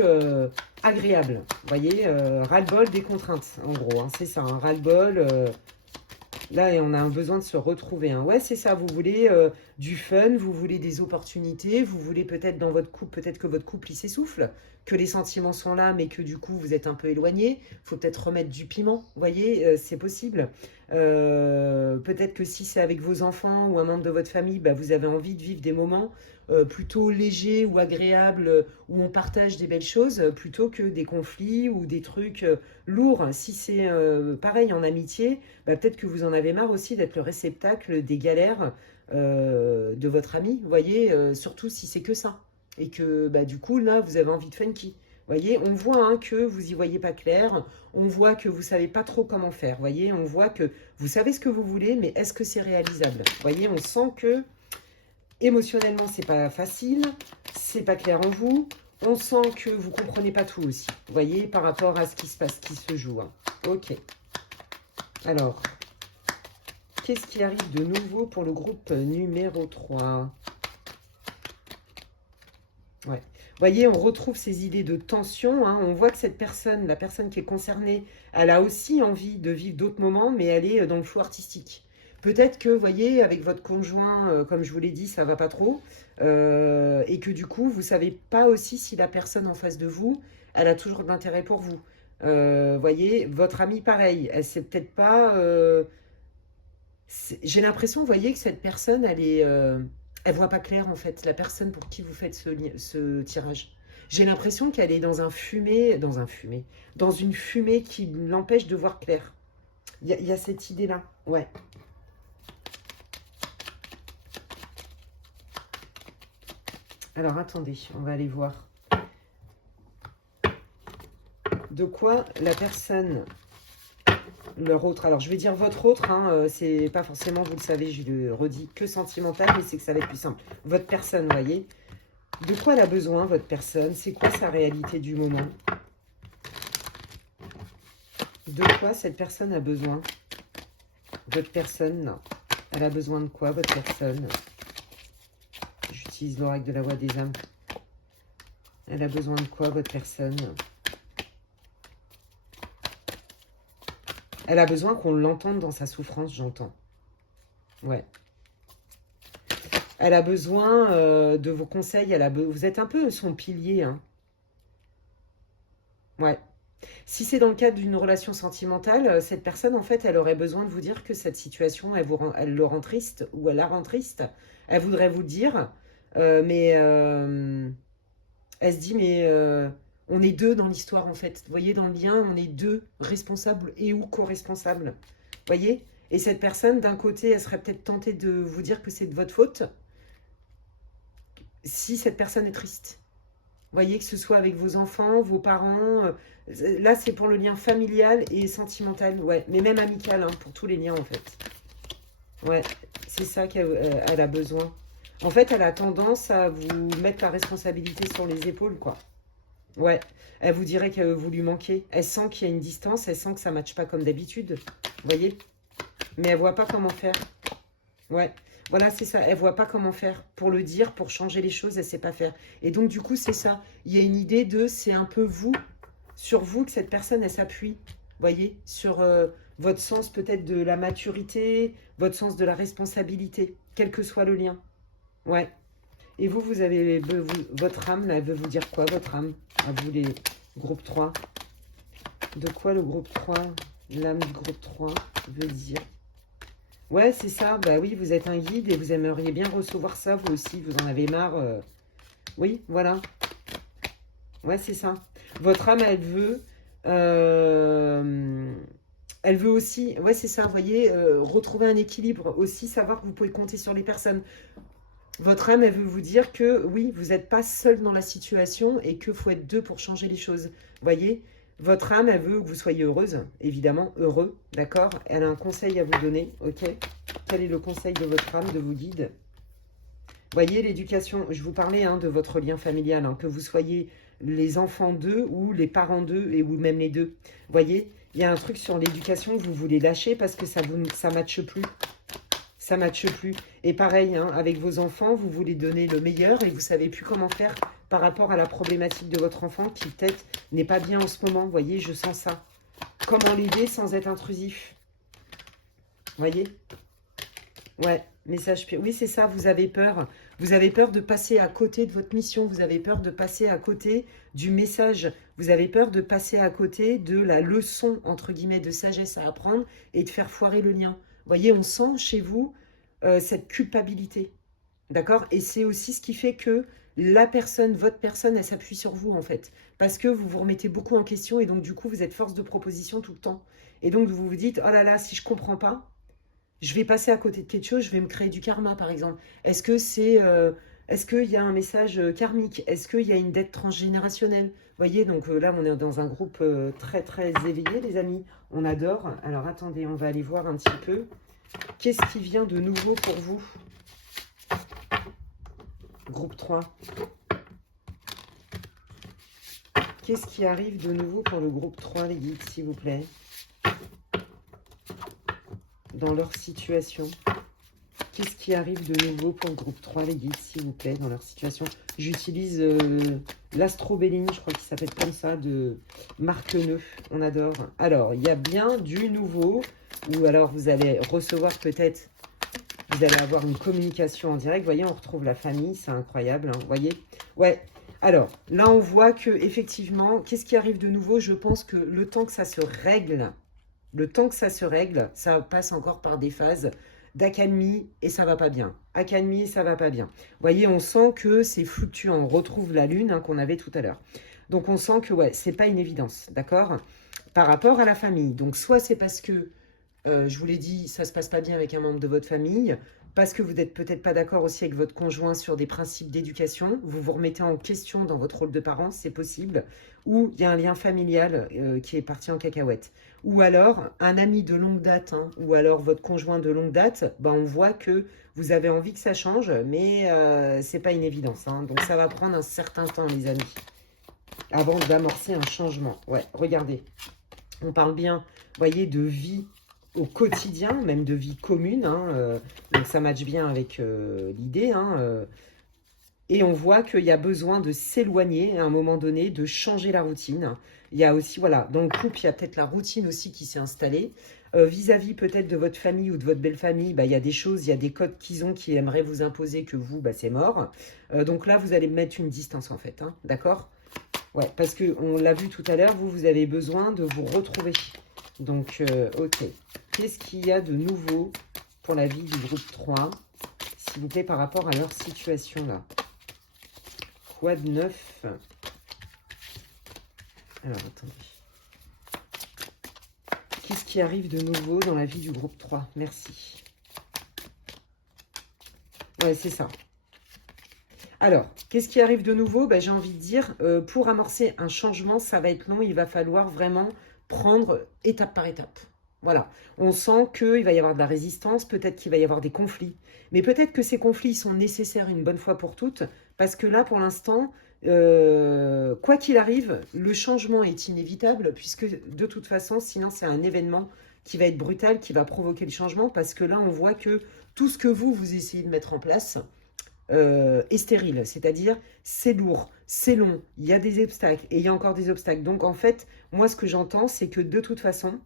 agréable. Vous voyez, ras-le-bol des contraintes, en gros. Hein, c'est ça, un ras-le-bol. Là, on a un besoin de se retrouver. Hein. Ouais, c'est ça. Vous voulez du fun, vous voulez des opportunités, vous voulez peut-être dans votre couple, peut-être que votre couple, il s'essouffle, que les sentiments sont là, mais que du coup, vous êtes un peu éloigné. Il faut peut-être remettre du piment. Vous voyez, c'est possible. Peut-être que si c'est avec vos enfants ou un membre de votre famille, bah, vous avez envie de vivre des moments plutôt légers ou agréables, où on partage des belles choses, plutôt que des conflits ou des trucs lourds. Si c'est pareil en amitié, bah, peut-être que vous en avez marre aussi d'être le réceptacle des galères de votre ami, vous voyez, surtout si c'est que ça. Et que bah, du coup, là, vous avez envie de funky. Vous voyez, on voit hein, que vous n'y voyez pas clair, on voit que vous ne savez pas trop comment faire, vous voyez, on voit que vous savez ce que vous voulez, mais est-ce que c'est réalisable? Vous voyez, on sent que émotionnellement, c'est pas facile, c'est pas clair en vous, on sent que vous ne comprenez pas tout aussi, vous voyez, par rapport à ce qui se passe, qui se joue. Hein. Ok. Alors, qu'est-ce qui arrive de nouveau pour le groupe numéro 3? Ouais. Vous voyez, on retrouve ces idées de tension. Hein. On voit que cette personne, la personne qui est concernée, elle a aussi envie de vivre d'autres moments, mais elle est dans le flou artistique. Peut-être que, vous voyez, avec votre conjoint, comme je vous l'ai dit, ça va pas trop. Et que du coup, vous ne savez pas aussi si la personne en face de vous, elle a toujours de l'intérêt pour vous. Vous voyez, votre amie, pareil. Elle sait peut-être pas... J'ai l'impression, vous voyez, que cette personne, elle est... elle voit pas clair, en fait, la personne pour qui vous faites ce tirage. J'ai l'impression qu'elle est dans dans une fumée qui l'empêche de voir clair. Il y a cette idée-là, ouais. Alors, attendez, on va aller voir. De quoi la personne... leur autre, alors je vais dire votre autre, hein, c'est pas forcément, vous le savez, je le redis, que sentimental, mais c'est que ça va être plus simple. Votre personne, vous voyez, De quoi elle a besoin, votre personne? C'est quoi sa réalité du moment? De quoi cette personne a besoin? Votre personne, elle a besoin de quoi, votre personne? J'utilise l'oracle de la voix des âmes. Elle a besoin de quoi, votre personne? Elle a besoin qu'on l'entende dans sa souffrance, j'entends. Ouais. Elle a besoin de vos conseils. Vous êtes un peu son pilier, hein. Ouais. Si c'est dans le cadre d'une relation sentimentale, cette personne, en fait, elle aurait besoin de vous dire que cette situation, elle le rend triste ou elle la rend triste. Elle voudrait vous le dire, mais elle se dit, mais on est deux dans l'histoire, en fait. Vous voyez, dans le lien, on est deux responsables et ou co-responsables. Vous voyez? Et cette personne, d'un côté, elle serait peut-être tentée de vous dire que c'est de votre faute si cette personne est triste. Vous voyez, que ce soit avec vos enfants, vos parents. Là, c'est pour le lien familial et sentimental. Ouais, mais même amical, hein, pour tous les liens, en fait. Ouais, c'est ça qu'elle a besoin. En fait, elle a tendance à vous mettre la responsabilité sur les épaules, quoi. Ouais, elle vous dirait que vous lui manquez. Elle sent qu'il y a une distance, elle sent que ça ne matche pas comme d'habitude. Vous voyez? Mais elle voit pas comment faire. Ouais, voilà, c'est ça. Elle voit pas comment faire. Pour le dire, pour changer les choses, elle sait pas faire. Et donc, du coup, c'est ça. Il y a une idée de, c'est un peu vous, sur vous, que cette personne, elle s'appuie. Vous voyez? Sur votre sens peut-être de la maturité, votre sens de la responsabilité, quel que soit le lien. Ouais. Et vous, votre âme, là, elle veut vous dire quoi, votre âme? À vous, les groupes 3. De quoi le groupe 3, l'âme du groupe 3 veut dire? Ouais, c'est ça. Bah oui, vous êtes un guide et vous aimeriez bien recevoir ça, vous aussi. Vous en avez marre. Oui, voilà. Ouais, c'est ça. Votre âme, elle veut aussi, ouais, c'est ça, vous voyez, retrouver un équilibre. Aussi, savoir que vous pouvez compter sur les personnes. Votre âme, elle veut vous dire que, oui, vous n'êtes pas seul dans la situation et qu'il faut être deux pour changer les choses. Vous voyez? Votre âme, elle veut que vous soyez heureuse, évidemment, heureux, d'accord? Elle a un conseil à vous donner, ok? Quel est le conseil de votre âme, de vos guides? Voyez, l'éducation, je vous parlais hein, de votre lien familial, hein, que vous soyez les enfants d'eux ou les parents d'eux, ou même les deux. Voyez, il y a un truc sur l'éducation que vous voulez lâcher parce que ça ne matche plus. Ça ne matche plus. Et pareil, hein, avec vos enfants, vous voulez donner le meilleur et vous ne savez plus comment faire par rapport à la problématique de votre enfant qui peut-être n'est pas bien en ce moment. Vous voyez, je sens ça. Comment l'aider sans être intrusif? Voyez? Ouais, message. Oui, c'est ça, vous avez peur. Vous avez peur de passer à côté de votre mission. Vous avez peur de passer à côté du message. Vous avez peur de passer à côté de la leçon, entre guillemets, de sagesse à apprendre et de faire foirer le lien. Vous voyez, on sent chez vous cette culpabilité. D'accord? Et c'est aussi ce qui fait que la personne, votre personne, elle s'appuie sur vous, en fait. Parce que vous vous remettez beaucoup en question et donc, du coup, vous êtes force de proposition tout le temps. Et donc, vous vous dites, oh là là, si je ne comprends pas, je vais passer à côté de quelque chose, je vais me créer du karma, par exemple. Est-ce que est-ce qu'il y a un message karmique? Est-ce qu'il y a une dette transgénérationnelle? Vous voyez, donc là, on est dans un groupe très, très éveillé, les amis. On adore. Alors, attendez, on va aller voir un petit peu. Qu'est-ce qui vient de nouveau pour vous? Groupe 3. Qu'est-ce qui arrive de nouveau pour le groupe 3, les guides, s'il vous plaît? Dans leur situation. Qu'est-ce qui arrive de nouveau pour le groupe 3, les guides, s'il vous plaît, dans leur situation? J'utilise l'Astrobelline, je crois qu'il s'appelle comme ça, de Marc Neuf. On adore. Alors, il y a bien du nouveau, ou alors vous allez recevoir peut-être, vous allez avoir une communication en direct. Vous voyez, on retrouve la famille, c'est incroyable, hein, vous voyez? Ouais. Alors, là, on voit que effectivement, qu'est-ce qui arrive de nouveau? Je pense que le temps que ça se règle, ça passe encore par des phases d'accalmie et ça va pas bien. Accalmie et ça va pas bien. Vous voyez, on sent que c'est fluctuant. On retrouve la lune hein, qu'on avait tout à l'heure. Donc, on sent que, ouais, c'est pas une évidence, d'accord? Par rapport à la famille. Donc, soit c'est parce que, je vous l'ai dit, ça se passe pas bien avec un membre de votre famille. parce que vous n'êtes peut-être pas d'accord aussi avec votre conjoint sur des principes d'éducation, vous vous remettez en question dans votre rôle de parent, c'est possible, ou il y a un lien familial qui est parti en cacahuète. Ou alors, un ami de longue date, hein, ou alors votre conjoint de longue date, ben on voit que vous avez envie que ça change, mais c'est pas une évidence. Hein, donc ça va prendre un certain temps, les amis, avant d'amorcer un changement. Ouais, regardez, on parle bien, vous voyez, de vie au quotidien, même de vie commune. Hein, donc ça matche bien avec l'idée. Hein, et on voit qu'il y a besoin de s'éloigner à un moment donné, de changer la routine. Il y a aussi, voilà, dans le couple, il y a peut-être la routine aussi qui s'est installée. Vis-à-vis peut-être de votre famille ou de votre belle-famille, bah, il y a des choses, il y a des codes qu'ils ont qui aimeraient vous imposer que vous, bah, c'est mort. Donc là, vous allez mettre une distance en fait, hein, d'accord? Ouais, parce qu'on l'a vu tout à l'heure, vous avez besoin de vous retrouver. Donc, ok. Qu'est-ce qu'il y a de nouveau pour la vie du groupe 3, s'il vous plaît, par rapport à leur situation là? Quoi de neuf? Alors, attendez. Qu'est-ce qui arrive de nouveau dans la vie du groupe 3? Merci. Ouais, c'est ça. Alors, qu'est-ce qui arrive de nouveau? Ben, j'ai envie de dire, pour amorcer un changement, ça va être long. Il va falloir vraiment prendre étape par étape. Voilà. On sent qu'il va y avoir de la résistance, peut-être qu'il va y avoir des conflits. Mais peut-être que ces conflits sont nécessaires une bonne fois pour toutes, parce que là, pour l'instant, quoi qu'il arrive, le changement est inévitable, puisque de toute façon, sinon c'est un événement qui va être brutal, qui va provoquer le changement, parce que là, on voit que tout ce que vous essayez de mettre en place est stérile, c'est-à-dire c'est lourd, c'est long, il y a des obstacles, et il y a encore des obstacles. Donc en fait, moi ce que j'entends, c'est que de toute façon,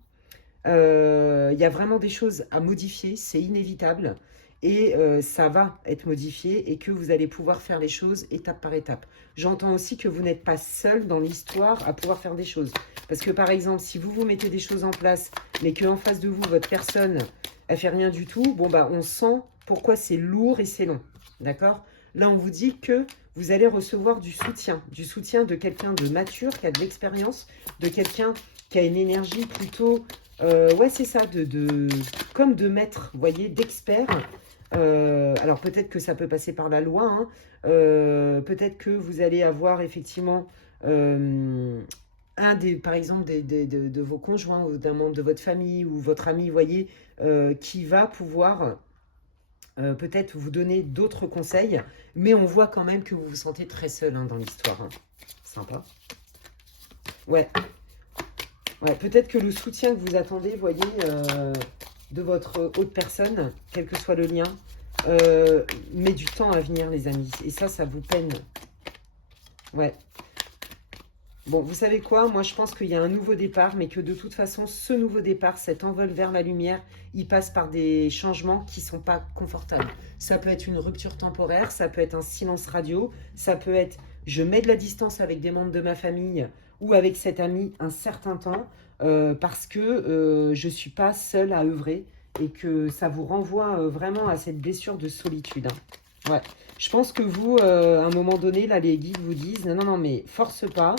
il y a vraiment des choses à modifier, c'est inévitable, et ça va être modifié, et que vous allez pouvoir faire les choses étape par étape. J'entends aussi que vous n'êtes pas seul dans l'histoire à pouvoir faire des choses. Parce que par exemple, si vous vous mettez des choses en place, mais qu'en face de vous, votre personne, elle fait rien du tout, bon bah on sent pourquoi c'est lourd et c'est long. D'accord? Là, on vous dit que vous allez recevoir du soutien de quelqu'un de mature, qui a de l'expérience, de quelqu'un qui a une énergie plutôt, ouais, c'est ça, comme de maître, vous voyez, d'expert. Alors, peut-être que ça peut passer par la loi, hein, peut-être que vous allez avoir effectivement par exemple, de vos conjoints ou d'un membre de votre famille ou votre ami, vous voyez, qui va pouvoir peut-être vous donner d'autres conseils, mais on voit quand même que vous vous sentez très seul, hein, dans l'histoire. Hein. Sympa. Ouais, ouais, peut-être que le soutien que vous attendez, vous voyez, de votre autre personne, quel que soit le lien, met du temps à venir, les amis. Et ça vous peine. Ouais. Bon, vous savez quoi? Moi, je pense qu'il y a un nouveau départ, mais que de toute façon, ce nouveau départ, cet envol vers la lumière, il passe par des changements qui ne sont pas confortables. Ça peut être une rupture temporaire, ça peut être un silence radio, ça peut être je mets de la distance avec des membres de ma famille ou avec cet ami un certain temps parce que je ne suis pas seule à œuvrer et que ça vous renvoie vraiment à cette blessure de solitude. Hein. Ouais. Je pense que vous, à un moment donné, là, les guides vous disent non, non, non, mais force pas.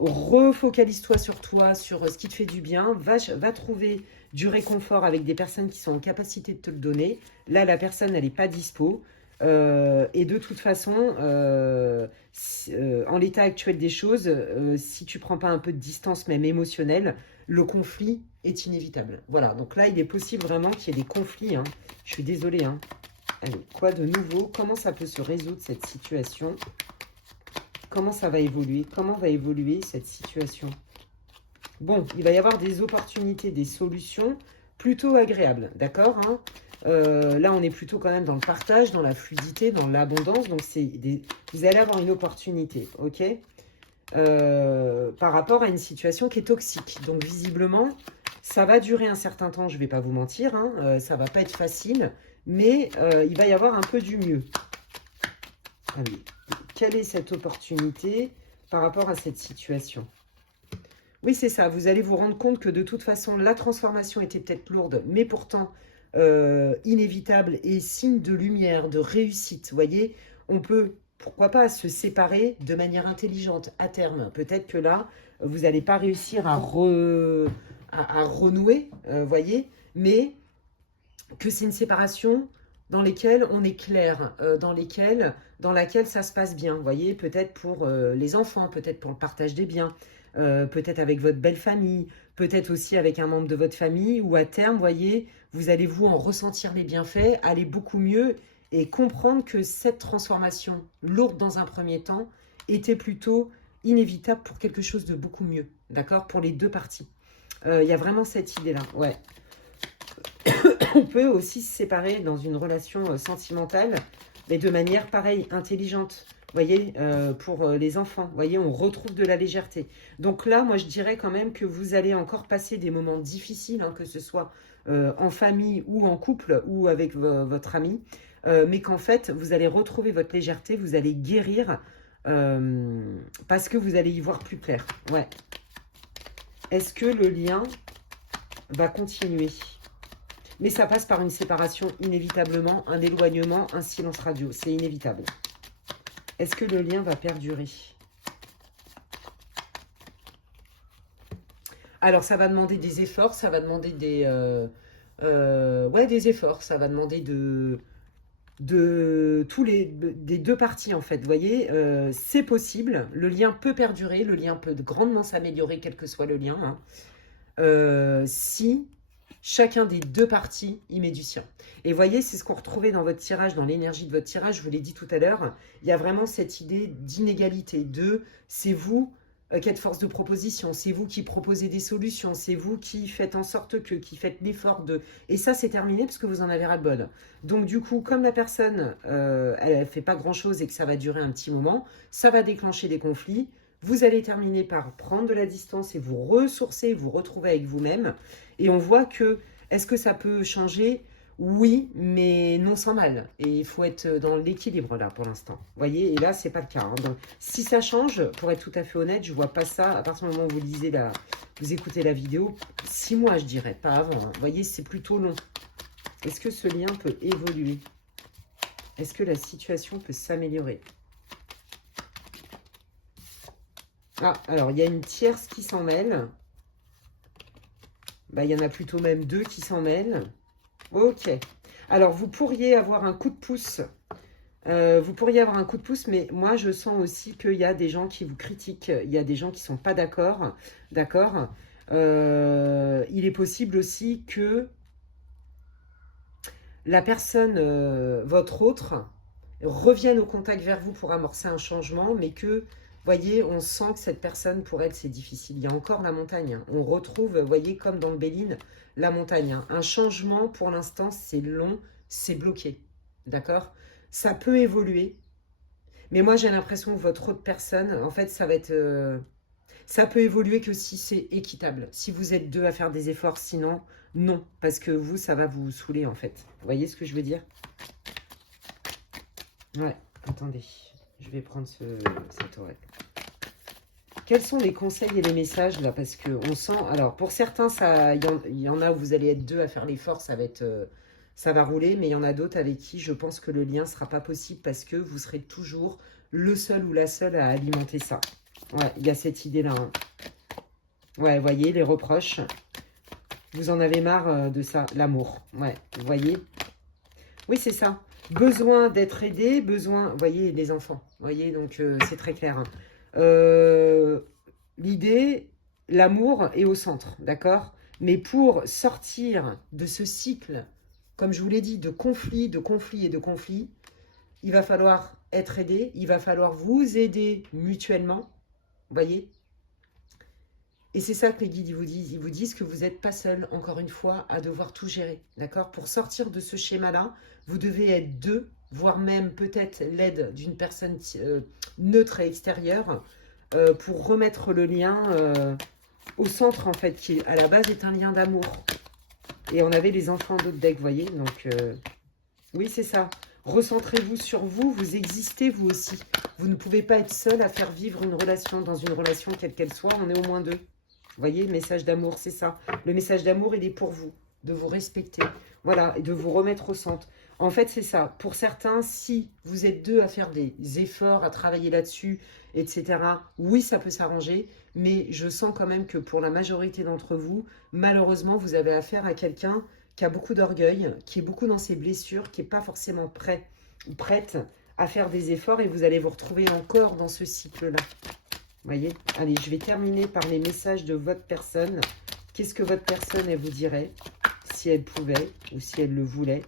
Refocalise-toi sur toi, sur ce qui te fait du bien. Va trouver du réconfort avec des personnes qui sont en capacité de te le donner. Là, la personne, elle n'est pas dispo. Et de toute façon, en l'état actuel des choses, si tu ne prends pas un peu de distance, même émotionnelle, le conflit est inévitable. Voilà, donc là, il est possible vraiment qu'il y ait des conflits. Hein. Je suis désolée. Hein. Allez, quoi de nouveau? Comment ça peut se résoudre, cette situation? Comment ça va évoluer? Comment va évoluer cette situation? Bon, il va y avoir des opportunités, des solutions plutôt agréables, d'accord, hein? Là, on est plutôt quand même dans le partage, dans la fluidité, dans l'abondance. Donc, vous allez avoir une opportunité, ok? Par rapport à une situation qui est toxique. Donc, visiblement, ça va durer un certain temps, je ne vais pas vous mentir. Hein, ça ne va pas être facile, mais il va y avoir un peu du mieux. Allez. Quelle est cette opportunité par rapport à cette situation? Oui, c'est ça. Vous allez vous rendre compte que de toute façon, la transformation était peut-être lourde, mais pourtant inévitable et signe de lumière, de réussite. Vous voyez, on peut, pourquoi pas, se séparer de manière intelligente à terme. Peut-être que là, vous n'allez pas réussir à renouer, voyez, mais que c'est une séparation dans lesquelles on est clair, dans laquelle ça se passe bien. Vous voyez, peut-être pour les enfants, peut-être pour le partage des biens, peut-être avec votre belle famille, peut-être aussi avec un membre de votre famille, ou à terme, vous voyez, vous allez vous en ressentir les bienfaits, aller beaucoup mieux et comprendre que cette transformation, lourde dans un premier temps, était plutôt inévitable pour quelque chose de beaucoup mieux, d'accord, pour les deux parties. Il y a vraiment cette idée-là, ouais. On peut aussi se séparer dans une relation sentimentale, mais de manière pareille, intelligente. Vous voyez, pour les enfants, vous voyez, on retrouve de la légèreté. Donc là, moi, je dirais quand même que vous allez encore passer des moments difficiles, hein, que ce soit en famille ou en couple ou avec votre ami, mais qu'en fait, vous allez retrouver votre légèreté, vous allez guérir parce que vous allez y voir plus clair. Ouais. Est-ce que le lien va continuer? Mais ça passe par une séparation inévitablement, un éloignement, un silence radio. C'est inévitable. Est-ce que le lien va perdurer? Alors, ça va demander des efforts, ça va demander des efforts. Ça va demander des deux parties, en fait. Vous voyez, c'est possible. Le lien peut perdurer, le lien peut grandement s'améliorer, quel que soit le lien. Hein. Si chacun des deux parties y met du sien. Et vous voyez, c'est ce qu'on retrouvait dans votre tirage, dans l'énergie de votre tirage, je vous l'ai dit tout à l'heure, il y a vraiment cette idée d'inégalité, c'est vous qui êtes force de proposition, c'est vous qui proposez des solutions, c'est vous qui faites en sorte qui faites l'effort de... Et ça, c'est terminé parce que vous en avez ras-le-bol. Donc du coup, comme la personne, elle ne fait pas grand-chose et que ça va durer un petit moment, ça va déclencher des conflits. Vous allez terminer par prendre de la distance et vous ressourcer, vous retrouver avec vous-même. Et on voit que, est-ce que ça peut changer? Oui, mais non sans mal. Et il faut être dans l'équilibre là pour l'instant. Vous voyez, et là, c'est pas le cas. Hein. Donc, si ça change, pour être tout à fait honnête, je vois pas ça. À partir du moment où vous écoutez la vidéo, 6 mois, je dirais, pas avant. Hein. Vous voyez, c'est plutôt long. Est-ce que ce lien peut évoluer? Est-ce que la situation peut s'améliorer? Ah, alors, il y a une tierce qui s'en mêle. Bah, il y en a plutôt même 2 qui s'en mêlent. Ok. Alors, vous pourriez avoir un coup de pouce. Mais moi, je sens aussi qu'il y a des gens qui vous critiquent. Il y a des gens qui ne sont pas d'accord. D'accord. Il est possible aussi que la personne, votre autre, revienne au contact vers vous pour amorcer un changement, mais que, voyez, on sent que cette personne, pour elle, c'est difficile. Il y a encore la montagne. Hein. On retrouve, voyez, comme dans le Béline, la montagne. Hein. Un changement, pour l'instant, c'est long, c'est bloqué. D'accord? Ça peut évoluer, mais moi, j'ai l'impression que votre autre personne, en fait, ça va être... ça peut évoluer que si c'est équitable. Si vous êtes 2 à faire des efforts, sinon, non. Parce que vous, ça va vous saouler, en fait. Vous voyez ce que je veux dire? Ouais, attendez. Je vais prendre cet oracle. Quels sont les conseils et les messages, là? Parce qu'on sent... Alors, pour certains, il y en a où vous allez être 2 à faire l'effort, ça va rouler. Mais il y en a d'autres avec qui je pense que le lien ne sera pas possible parce que vous serez toujours le seul ou la seule à alimenter ça. Ouais, il y a cette idée-là. Hein. Ouais, vous voyez, les reproches. Vous en avez marre de ça, l'amour. Ouais, vous voyez. Oui, c'est ça. Besoin d'être aidé, besoin... Vous voyez, les enfants. Vous voyez, donc c'est très clair. Hein. L'idée, l'amour est au centre, d'accord? Mais pour sortir de ce cycle, comme je vous l'ai dit, de conflits, de conflits et de conflits, il va falloir être aidé, il va falloir vous aider mutuellement. Vous voyez? Et c'est ça que les guides ils vous disent. Ils vous disent que vous n'êtes pas seul, encore une fois, à devoir tout gérer. D'accord? Pour sortir de ce schéma-là, vous devez être 2, voire même peut-être l'aide d'une personne neutre et extérieure pour remettre le lien au centre, en fait, qui à la base est un lien d'amour. Et on avait les enfants d'autres decks, vous voyez? Donc, oui, c'est ça. Recentrez-vous sur vous, vous existez vous aussi. Vous ne pouvez pas être seul à faire vivre une relation. Dans une relation, quelle qu'elle soit, on est au moins 2. Vous voyez, le message d'amour, c'est ça. Le message d'amour, il est pour vous, de vous respecter, voilà, et de vous remettre au centre. En fait, c'est ça. Pour certains, si vous êtes 2 à faire des efforts, à travailler là-dessus, etc., oui, ça peut s'arranger, mais je sens quand même que pour la majorité d'entre vous, malheureusement, vous avez affaire à quelqu'un qui a beaucoup d'orgueil, qui est beaucoup dans ses blessures, qui n'est pas forcément prêt ou prête à faire des efforts et vous allez vous retrouver encore dans ce cycle-là. Vous voyez? Allez, je vais terminer par les messages de votre personne. Qu'est-ce que votre personne, elle vous dirait si elle pouvait ou si elle le voulait?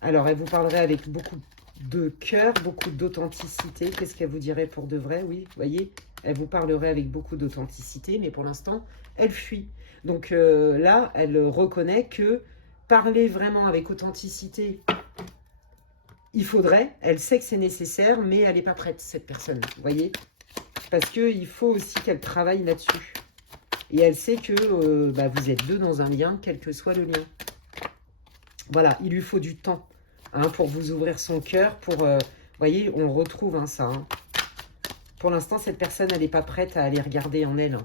Alors, elle vous parlerait avec beaucoup de cœur, beaucoup d'authenticité. Qu'est-ce qu'elle vous dirait pour de vrai? Oui, vous voyez, elle vous parlerait avec beaucoup d'authenticité, mais pour l'instant, elle fuit. Donc là, elle reconnaît que parler vraiment avec authenticité, il faudrait. Elle sait que c'est nécessaire, mais elle n'est pas prête, cette personne. Vous voyez? Parce qu'il faut aussi qu'elle travaille là-dessus. Et elle sait que vous êtes deux dans un lien, quel que soit le lien. Voilà, il lui faut du temps pour vous ouvrir son cœur. Vous voyez, on retrouve ça. Pour l'instant, cette personne, elle n'est pas prête à aller regarder en elle,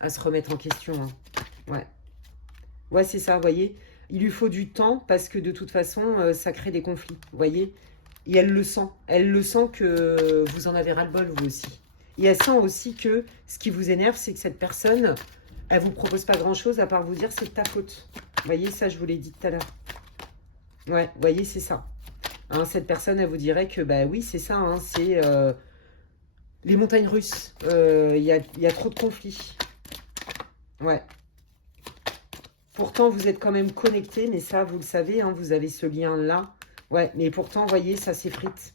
à se remettre en question. Ouais, ouais, c'est ça, vous voyez. Il lui faut du temps parce que de toute façon, ça crée des conflits, vous voyez. Et elle le sent. Elle le sent que vous en avez ras-le-bol, vous aussi. Et elle sent aussi que ce qui vous énerve, c'est que cette personne, elle ne vous propose pas grand-chose à part vous dire c'est de ta faute. Vous voyez, ça, je vous l'ai dit tout à l'heure. Ouais, vous voyez, c'est ça. Cette personne, elle vous dirait que, oui, c'est ça, c'est les montagnes russes. Il y a trop de conflits. Ouais. Pourtant, vous êtes quand même connectés, mais ça, vous le savez, vous avez ce lien-là. Ouais, mais pourtant, vous voyez, ça s'effrite.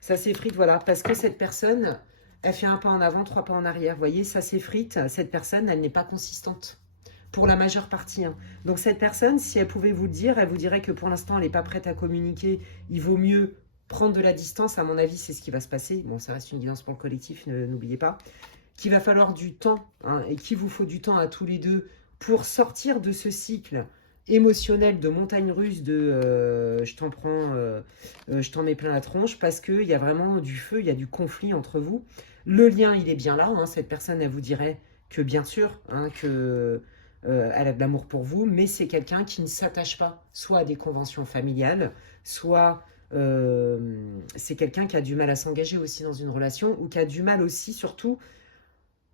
Ça s'effrite, voilà, parce que cette personne, elle fait un pas en avant, 3 pas en arrière. Vous voyez, ça s'effrite. Cette personne, elle n'est pas consistante. Pour la majeure partie. Donc cette personne, si elle pouvait vous le dire, elle vous dirait que pour l'instant, elle n'est pas prête à communiquer. Il vaut mieux prendre de la distance. À mon avis, c'est ce qui va se passer. Bon, ça reste une guidance pour le collectif, n'oubliez pas. Qu'il va falloir du temps, et qu'il vous faut du temps à tous les deux pour sortir de ce cycle émotionnel de montagne russe de je t'en prends, je t'en mets plein la tronche, parce qu'il y a vraiment du feu, il y a du conflit entre vous. Le lien, il est bien là. Cette personne, elle vous dirait que bien sûr, que elle a de l'amour pour vous, mais c'est quelqu'un qui ne s'attache pas soit à des conventions familiales, soit c'est quelqu'un qui a du mal à s'engager aussi dans une relation, ou qui a du mal aussi, surtout,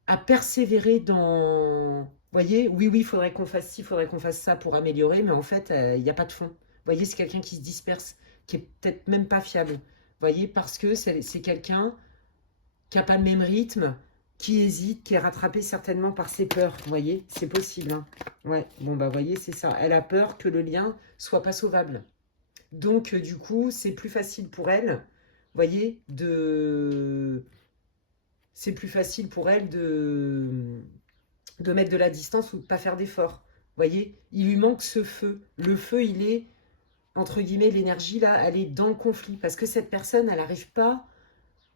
à persévérer dans... Vous voyez, oui, il faudrait qu'on fasse ci, il faudrait qu'on fasse ça pour améliorer, mais en fait, il n'y a pas de fond. Vous voyez, c'est quelqu'un qui se disperse, qui est peut-être même pas fiable. Vous voyez, parce que c'est quelqu'un qui n'a pas le même rythme, qui hésite, qui est rattrapé certainement par ses peurs. Vous voyez, c'est possible. Ouais, bon, vous voyez, c'est ça. Elle a peur que le lien soit pas sauvable. Donc, du coup, c'est plus facile pour elle, vous voyez, c'est plus facile pour elle de mettre de la distance ou de pas faire d'efforts. Vous voyez, il lui manque ce feu. Le feu, il est, entre guillemets, l'énergie, là, elle est dans le conflit. Parce que cette personne, elle n'arrive pas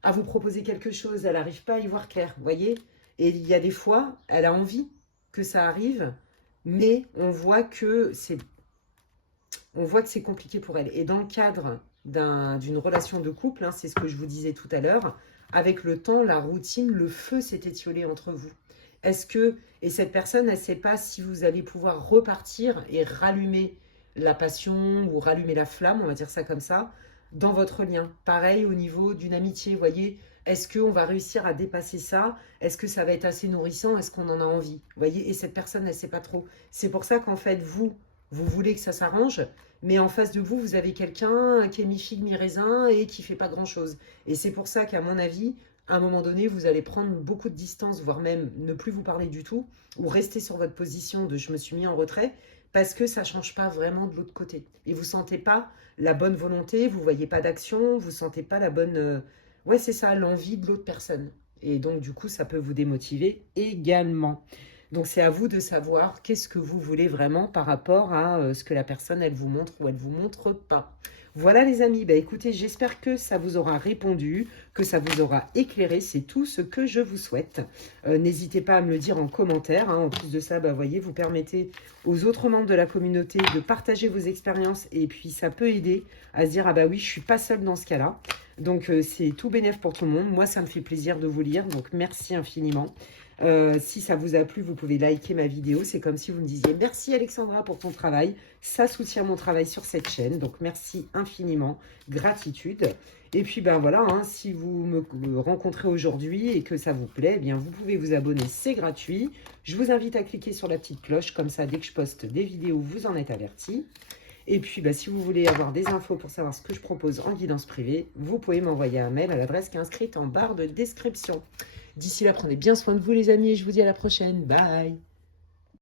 à vous proposer quelque chose, elle n'arrive pas à y voir clair, vous voyez. Et il y a des fois, elle a envie que ça arrive, mais on voit que c'est compliqué pour elle. Et dans le cadre d'une relation de couple, c'est ce que je vous disais tout à l'heure, avec le temps, la routine, le feu s'est étiolé entre vous. Est-ce que, et cette personne, elle ne sait pas si vous allez pouvoir repartir et rallumer la passion ou rallumer la flamme, on va dire ça comme ça, dans votre lien. Pareil au niveau d'une amitié, vous voyez, est-ce qu'on va réussir à dépasser ça? Est-ce que ça va être assez nourrissant? Est-ce qu'on en a envie? Vous voyez, et cette personne, elle ne sait pas trop. C'est pour ça qu'en fait, vous voulez que ça s'arrange, mais en face de vous, vous avez quelqu'un qui est mi-figue, mi-raisin et qui fait pas grand-chose. Et c'est pour ça qu'à mon avis, à un moment donné, vous allez prendre beaucoup de distance, voire même ne plus vous parler du tout, ou rester sur votre position de « je me suis mis en retrait », parce que ça ne change pas vraiment de l'autre côté. Et vous ne sentez pas la bonne volonté, vous ne voyez pas d'action, vous ne sentez pas la bonne... Ouais, c'est ça, l'envie de l'autre personne. Et donc, du coup, ça peut vous démotiver également. Donc, c'est à vous de savoir qu'est-ce que vous voulez vraiment par rapport à ce que la personne, elle vous montre ou elle ne vous montre pas. Voilà les amis, écoutez, j'espère que ça vous aura répondu, que ça vous aura éclairé, c'est tout ce que je vous souhaite. N'hésitez pas à me le dire en commentaire, en plus de ça, voyez, vous permettez aux autres membres de la communauté de partager vos expériences et puis ça peut aider à se dire, ah oui, je suis pas seule dans ce cas-là. Donc c'est tout bénef pour tout le monde, moi ça me fait plaisir de vous lire, donc merci infiniment. Si ça vous a plu, vous pouvez liker ma vidéo. C'est comme si vous me disiez merci Alexandra pour ton travail. Ça soutient mon travail sur cette chaîne. Donc merci infiniment. Gratitude. Et puis, ben voilà, hein, si vous me rencontrez aujourd'hui et que ça vous plaît, eh bien, vous pouvez vous abonner, c'est gratuit. Je vous invite à cliquer sur la petite cloche, comme ça, dès que je poste des vidéos, vous en êtes avertis. Et puis, bah, si vous voulez avoir des infos pour savoir ce que je propose en guidance privée, vous pouvez m'envoyer un mail à l'adresse qui est inscrite en barre de description. D'ici là, prenez bien soin de vous les amis et je vous dis à la prochaine. Bye!